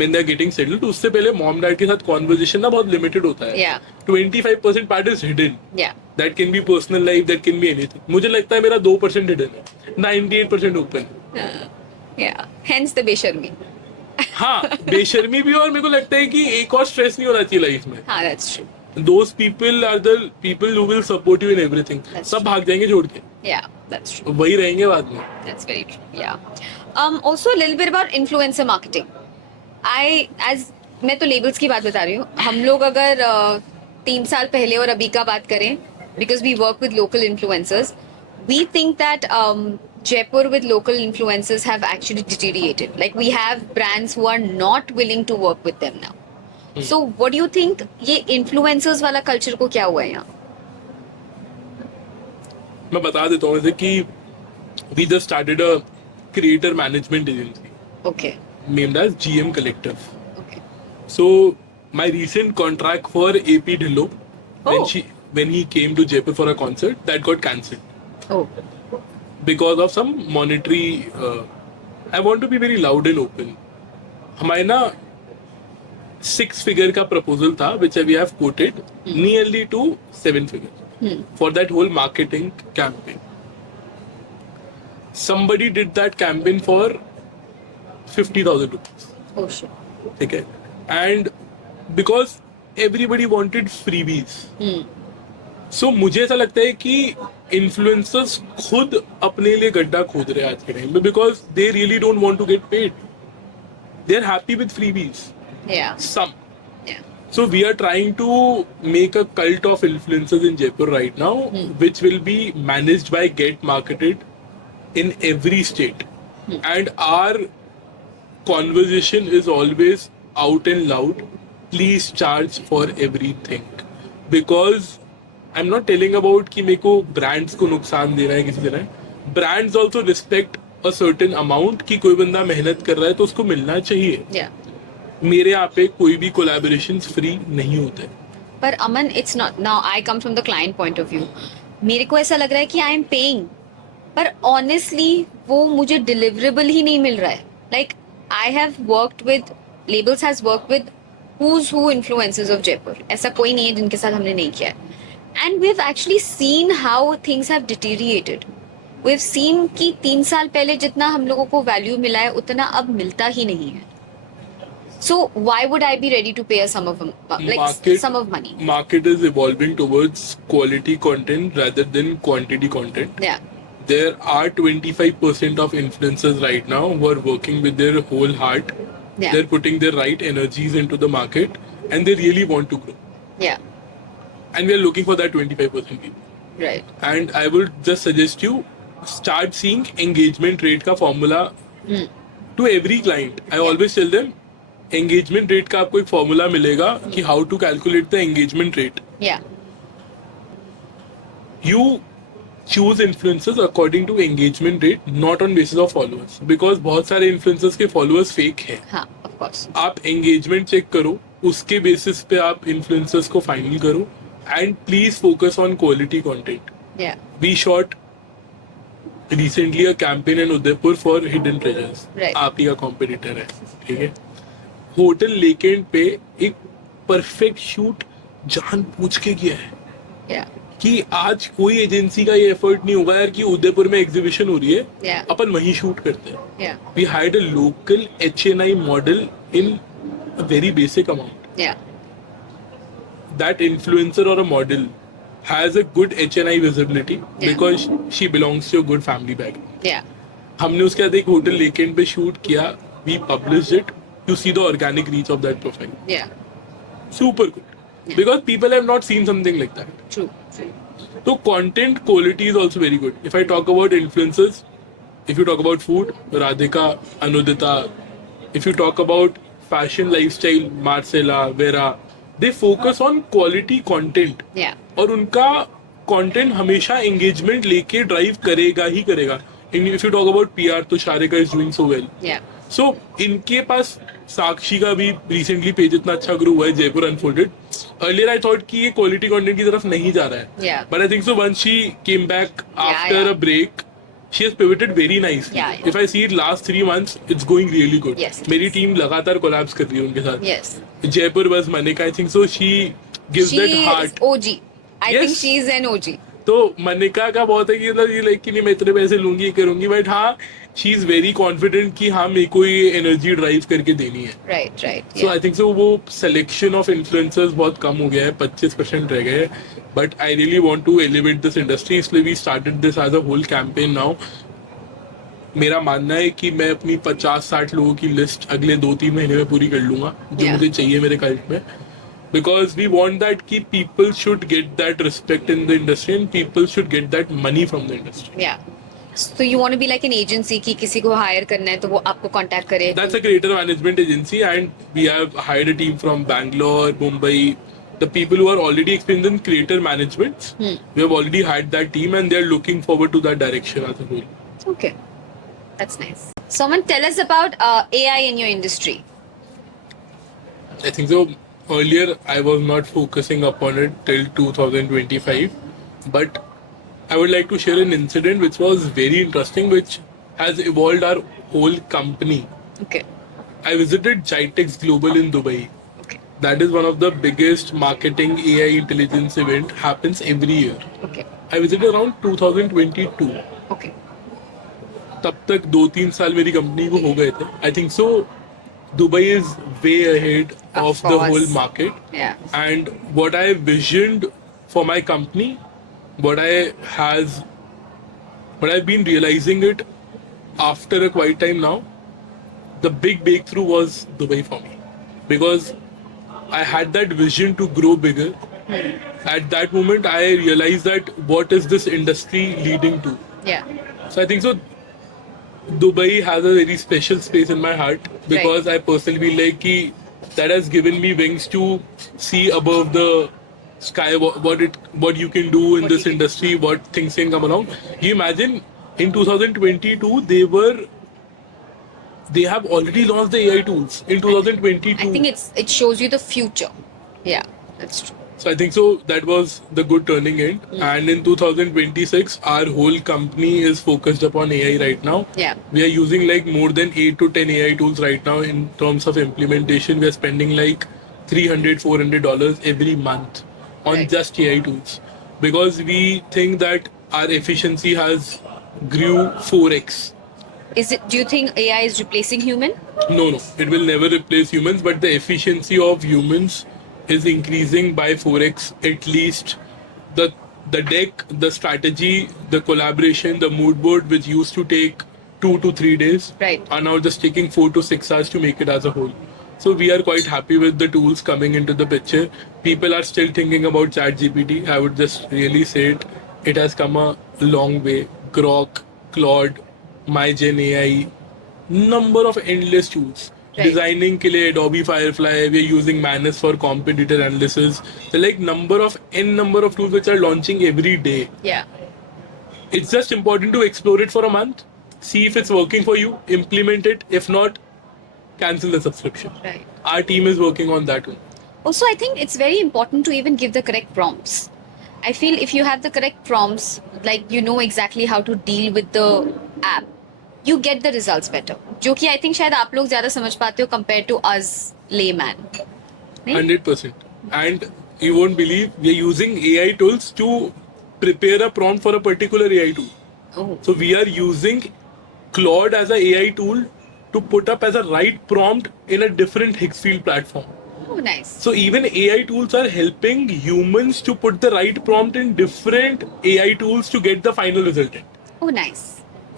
when they're getting settled, उससे पहले मॉम डैड के साथ कॉन्वर्जेशन ना बहुत लिमिटेड होता है. Yeah. 25% part is hidden. Yeah. That can be personal life, that can be anything. मुझे लगता है मेरा 2% हिडन है, 98% ओपन. Yeah. Hence the बेशर्मी. हाँ, बेशर्मी भी. और मेरे को लगता है कि एक और स्ट्रेस नहीं होना चाहिए लाइफ में. हाँ, that's true. Those people are the people who will support you in everything. That's सब भाग जाएंगे छोड़ के, Yeah, that's true. वही रहेंगे बाद में. That's very true. Yeah. Also a little bit about influencer marketing. मैं तो लेबल्स की बात बता रही हूँ. हम लोग अगर 3 साल पहले और अभी का बात करें, because we work with local influencers, we think that Jaipur with local influencers have actually deteriorated. Like we have brands who are not willing to work with them now. So what do you think? ये influencers वाला culture को क्या हुआ है यहाँ? मैं बता देता हूँ जैसे कि we just started a creator management agency Okay. named as GM Collective. Okay. So my recent contract for AP Dhillo, Oh. when he came to Jaipur for a concert, that got cancelled Oh. because of some monetary. I want to be very loud and open. हमारे ना 6 figure का proposal था, which we have quoted nearly to 7 figure for that whole marketing campaign. Somebody did that campaign for 50,000 rupees. Oh shit. ठीक है. And because everybody wanted freebies. So मुझे ऐसा लगता है कि influencers खुद अपने लिए गड्ढा खोद रहे हैं आज के टाइम में, because they really don't want to get paid. They're happy with freebies. Yeah. Some. Yeah. So we are trying to make a cult of influencers in Jaipur right now, which will be managed by Get Marketed in every state. And our conversation is always out and loud. Please charge for everything, because I am not telling about कि मेरे को brands को नुकसान देना है किसी तरह. Brands also respect a certain amount कि कोई बंदा मेहनत कर रहा है तो उसको मिलना चाहिए. Yeah. मेरे यहाँ पे कोई भी कोलैबोरेशन फ्री नहीं होते. पर Aman, it's not. Now I come from the client point of view. मेरे को ऐसा लग रहा है कि आई एम पेइंग, पर ऑनेस्टली वो मुझे डिलीवरेबल ही नहीं मिल रहा है. Like I have worked with labels, has worked with who's who influencers of Jaipur. ऐसा कोई नहीं है जिनके साथ हमने नहीं किया है. And we've actually seen how things have deteriorated. We've seen कि 3 साल पहले जितना हम लोगों को वैल्यू मिला है उतना अब मिलता ही नहीं है. So why would I be ready to pay a sum of sum of money? Market is evolving towards quality content rather than quantity content. Yeah. There are 25% of influencers right now who are working with their whole heart. Yeah. They're putting their right energies into the market and they really want to grow. Yeah. And we are looking for that 25% people. Right. And I would just suggest you start seeing engagement rate का formula to every client. I always tell them engagement rate का आपको एक formula मिलेगा कि how to calculate the engagement rate. Yeah. You choose influencers according to engagement rate, not on basis of followers. Because बहुत सारे influencers के followers fake हैं. हाँ, of course. आप engagement check करो, उसके basis पे आप influencers को final करो, and please focus on quality content. Yeah. We shot recently a campaign in Udaipur for Hidden Treasures. Right. आप ही का competitor है, ठीक है? होटल लेकेंड पे एक परफेक्ट शूट जान पूछ के किया है. Yeah. कि आज कोई एजेंसी का ये एफर्ट नहीं होगा यार कि उदयपुर में एग्जीबिशन हो रही है, Yeah. अपन वहीं शूट करते हैं. Yeah. We hired a local HNI model in a very basic amount. Yeah. That influencer or a model has a good HNI visibility because she belongs to a good family background. Yeah. हमने उसके बाद एक hotel लेकेंड पे shoot किया. We published it to see the organic reach of that profile. Yeah. Super good. Because people have not seen something like that. True. True. So content quality is also very good. If I talk about influencers, if you talk about food, Radhika, Anudita, if you talk about fashion, lifestyle, Marcella, Vera, they focus on quality content. Yeah. और उनका content हमेशा engagement लेके drive करेगा ही करेगा. If you talk about PR, तो Sharika is doing so well. Yeah. So इनके पास साक्षी का भी रिसेंटली पेज इतना अच्छा ग्रो हुआ है, Jaipur unfolded. Earlier I thought कि ये क्वालिटी कंटेंट की तरफ नहीं जा रहा है, Yeah. But I think so once she came back after yeah. A break she has pivoted very nicely. Yeah, yeah. If I see it last 3 months it's going really good. Yes, मेरी team लगातार collabs कर रही है उनके साथ. Yes. Jaipur बस Manika, I think so she gives She that is heart. OG. I think Yes. she is an OG. तो मनिका का बहुत है कि मतलब ये लाइक कि नहीं मैं इतने पैसे लूंगी, ये करूंगी, बट हाँ शी इज वेरी कॉन्फिडेंट कि हाँ मेरे को ये एनर्जी ड्राइव करके देनी है. Right. Right. सो Yeah. आई थिंक सो वो सिलेक्शन ऑफ इन्फ्लुएंसर्स बहुत कम हो गया है, 25% रह गए. But I really want to elevate this industry, इसलिए we started this as a whole campaign now. मेरा मानना है कि मैं अपनी 50-60 लोगों की लिस्ट अगले 2-3 महीने में पूरी कर लूंगा जो Yeah. मुझे चाहिए मेरे कल्ट में. Because we want that कि people should get that respect in the industry and people should get that money from the industry. Yeah. So you want to be like an agency कि किसी को hire करना है तो वो आपको contact करे. That's a creator management agency and we have hired a team from Bangalore, Mumbai. The people who are already experienced in creator management, we have already hired that team and they're looking forward to that direction as a whole. Okay. That's nice. Someone tell us about AI in your industry. I think so. Earlier, I was not focusing upon it till 2025, but I would like to share an incident which was very interesting, which has evolved our whole company. Okay. I visited Gitex Global in Dubai. Okay. That is one of the biggest marketing AI intelligence event, happens every year. Okay. I visited around 2022. Okay. तब तक 2-3 साल मेरी company को हो गए थे. I think so. Dubai is way ahead of the course. whole market. Yeah. And what I visioned for my company, what I've been realizing it after a quite time now, the big breakthrough was Dubai for me. Because I had that vision to grow bigger. At that moment, I realized that what is this industry leading to? Yeah. So I think so. Dubai has a very special space in my heart because I personally feel like that has given me wings to see above the sky, what you can do in What this you can- industry, what things can come along. You imagine in 2022 they have already launched the AI tools in I 2022. think it shows you the future. Yeah, that's true. So I think so that was the good turning end. And in 2026, our whole company is focused upon AI right now. Yeah. We are using like more than 8 to 10 AI tools right now. In terms of implementation, we are spending like $300-400 every month on Right. just AI tools, because we think that our efficiency has grew 4x. Do you think AI is replacing human? No, no, it will never replace humans, but the efficiency of humans is increasing by 4x at least. The the deck, the strategy, the collaboration, the mood board, which used to take 2 to 3 days, Right. are now just taking 4 to 6 hours to make it as a whole. So we are quite happy with the tools coming into the picture. People are still thinking about ChatGPT. I would just really say it has come a long way. Grok, Claude, MyGen AI, number of endless tools. Right. Designing के लिए Adobe Firefly, we're using Manus for competitor analysis. So like number of tools which are launching every day. Yeah. It's just important to explore it for a month, see if it's working for you, implement it. If not, cancel the subscription. Right. Our team is working on that one. Also, I think it's very important to even give the correct prompts. I feel if you have the correct prompts, like you know exactly how to deal with the app, you get the results better. जो कि I think शायद आप लोग ज़्यादा समझ पाते हो compared to us layman. नहीं? 100%. And you won't believe we're using AI tools to prepare a prompt for a particular AI tool. Oh. So we are using Claude as a AI tool to put up as a right prompt in a different Higgsfield platform. Oh, nice. So even AI tools are helping humans to put the right prompt in different AI tools to get the final result in. Oh, nice.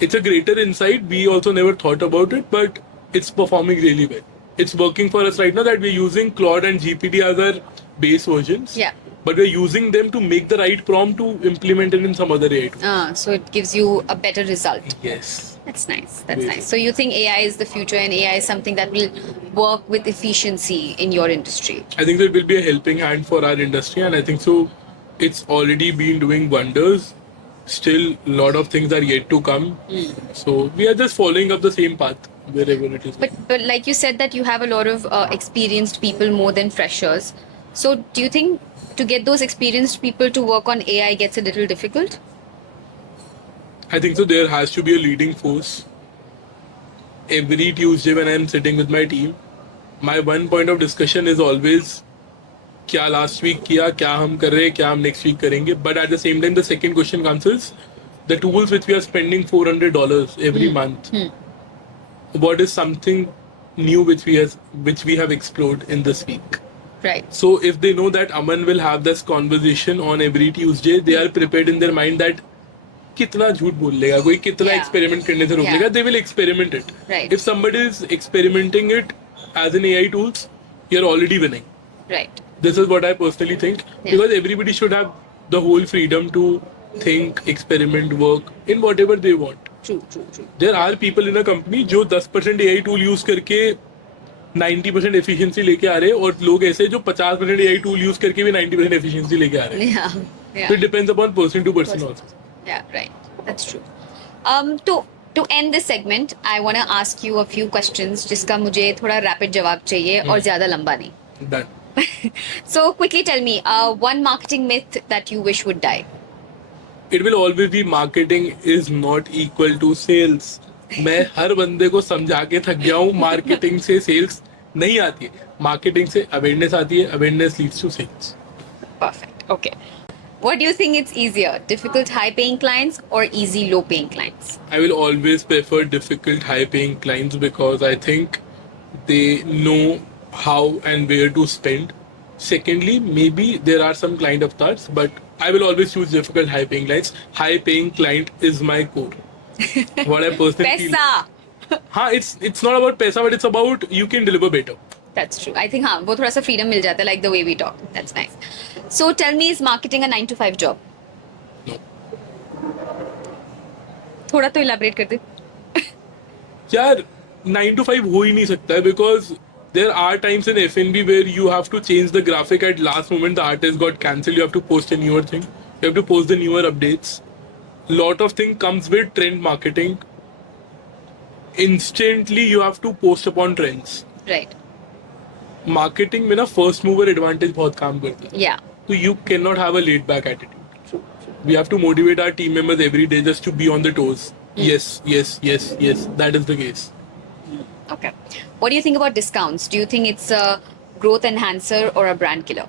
It's a greater insight. We also never thought about it, but it's performing really well. It's working for us right now that we're using Claude and GPT as our base versions. Yeah. But we're using them to make the right prompt to implement it in some other AI tool. So it gives you a better result. Yes. That's nice. That's Really. nice. So you think AI is the future and AI is something that will work with efficiency in your industry? I think that will be a helping hand for our industry, and I think so it's already been doing wonders. Still, a lot of things are yet to come. So we are just following up the same path wherever it is. But like you said that you have a lot of experienced people more than freshers. So do you think to get those experienced people to work on AI gets a little difficult? I think so there has to be a leading force. Every Tuesday when I'm sitting with my team, my one point of discussion is always क्या last week किया, क्या हम कर रहे हैं, क्या हम next week करेंगे. But at the same time, the second question comes is the tools which we are spending $400 every month. What is something new which we have explored in this week? Right. So if they know that Aman will have this conversation on every Tuesday, they are prepared in their mind that कितना झूठ बोल लेगा कोई, कितना Yeah. experiment करने से रोक Yeah. लेगा. They will experiment it. Right. If somebody is experimenting it as an AI tools, you're already winning. Right. This is what I personally think, Yeah. because everybody should have the whole freedom to think, experiment, work in whatever they want. True. There are people in a company जो 10% AI tool use करके 90% efficiency लेके आ रहे हैं, और लोग ऐसे जो 50% AI tool use करके भी 90% efficiency लेके आ रहे हैं. Yeah. Yeah. So it depends upon person to person also. Yeah, right. That's true. To end this segment, I want to ask you a few questions जिसका मुझे थोड़ा rapid जवाब चाहिए और ज़्यादा लंबा नहीं. Done. So quickly tell me, one marketing myth that you wish would die. It will always be marketing is not equal to sales. मैं हर बंदे को समझा के थक गया हूँ, मार्केटिंग से सेल्स नहीं आती है. मार्केटिंग से अवेयरनेस आती है, awareness leads to sales. Perfect. Okay. What do you think it's easier, difficult high-paying clients or easy low-paying clients? I will always prefer difficult high paying clients, because I think they know how and where to spend. Secondly, maybe there are some client avatars, but I will always choose difficult high paying clients. High paying client is my core. What I personally feel. पैसा. हाँ, it's not about पैसा, but it's about you can deliver better. That's true. I think हाँ वो थोड़ा सा freedom मिल जाता है, like the way we talk. That's nice. So tell me, is marketing a 9 to 5 job? No. थोड़ा तो elaborate कर दे. यार 9 to 5 हो ही नहीं सकता है, because There are times in F&B where you have to change the graphic at last moment. The artist got cancelled. You have to post a newer thing. You have to post the newer updates. Lot of thing comes with trend marketing. Instantly, you have to post upon trends. Right. Marketing में ना first mover advantage बहुत काम करता है. Yeah. So you cannot have a laid back attitude. We have to motivate our team members every day just to be on the toes. Yes, yes, yes, yes. That is the case. Okay. What do you think about discounts? Do you think it's a growth enhancer or a brand killer?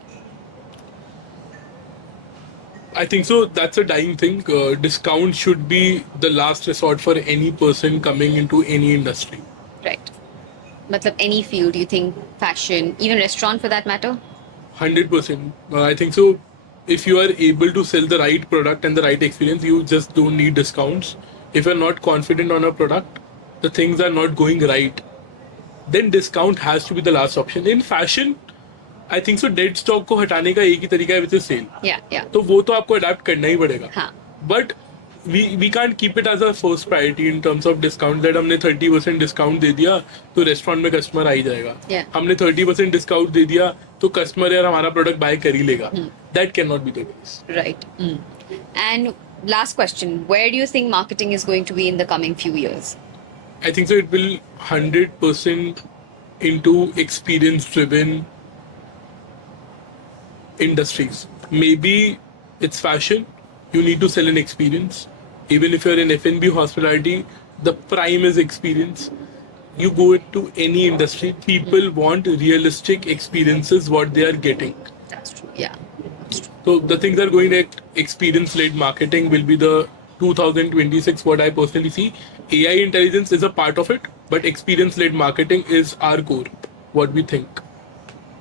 I think so. That's a dying thing. Discount should be the last resort for any person coming into any industry. Right. Matlab any field, do you think fashion, even restaurant for that matter? 100%. I think so. If you are able to sell the right product and the right experience, you just don't need discounts. If you're not confident on a product, the things are not going right, then discount has to be the last option. In fashion, I think so dead stock को हटाने का एक ही तरीका है, which is sale. Yeah, yeah. तो वो तो आपको adapt करना ही पड़ेगा. हाँ. But we can't keep it as a first priority in terms of discount. That हमने 30% discount दे दिया तो रेस्टोरेंट में कस्टमर आ ही जाएगा. Yeah. हमने 30% discount दे दिया तो कस्टमर यार हमारा प्रोडक्ट बाय कर ही लेगा. That cannot be the case. Right. And last question, where do you think marketing is going to be in the coming few years? I think so. It will 100% into experience-driven industries. Maybe it's fashion. You need to sell an experience. Even if you're in F&B hospitality, the prime is experience. You go into any industry, people want realistic experiences. What they are getting. That's true. Yeah. So the things that are going like experience-led marketing will be the 2026. What I personally see, AI intelligence is a part of it, but experience-led marketing is our core. What we think.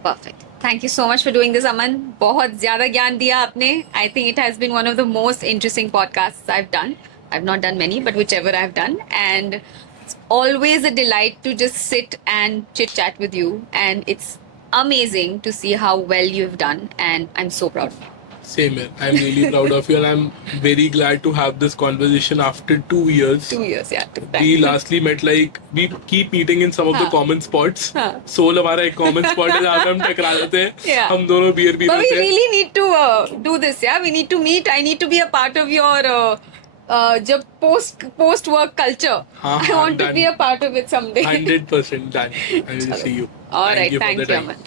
Perfect. Thank you so much for doing this, Aman. बहुत ज़्यादा ज्ञान दिया आपने. I think it has been one of the most interesting podcasts I've done. I've not done many, but whichever I've done. And it's always a delight to just sit and chit-chat with you. And it's amazing to see how well you've done. And I'm so proud of you. Same here. I'm really proud of you, and I'm very glad to have this conversation after 2 years. 2 years, yeah. Took time. We lastly met like we keep meeting in some of the हाँ. common spots. हाँ. Soul हमारा एक common spot है जहाँ पे हम टकरा जाते हैं. Yeah. हम दोनों beer पी But we लेते हैं. really need to do this, yeah. We need to meet. I need to be a part of your जब post work culture. हाँ, I want to done. be a part of it someday. 100% done. I will see you. All right, for thank the you, time. Aman.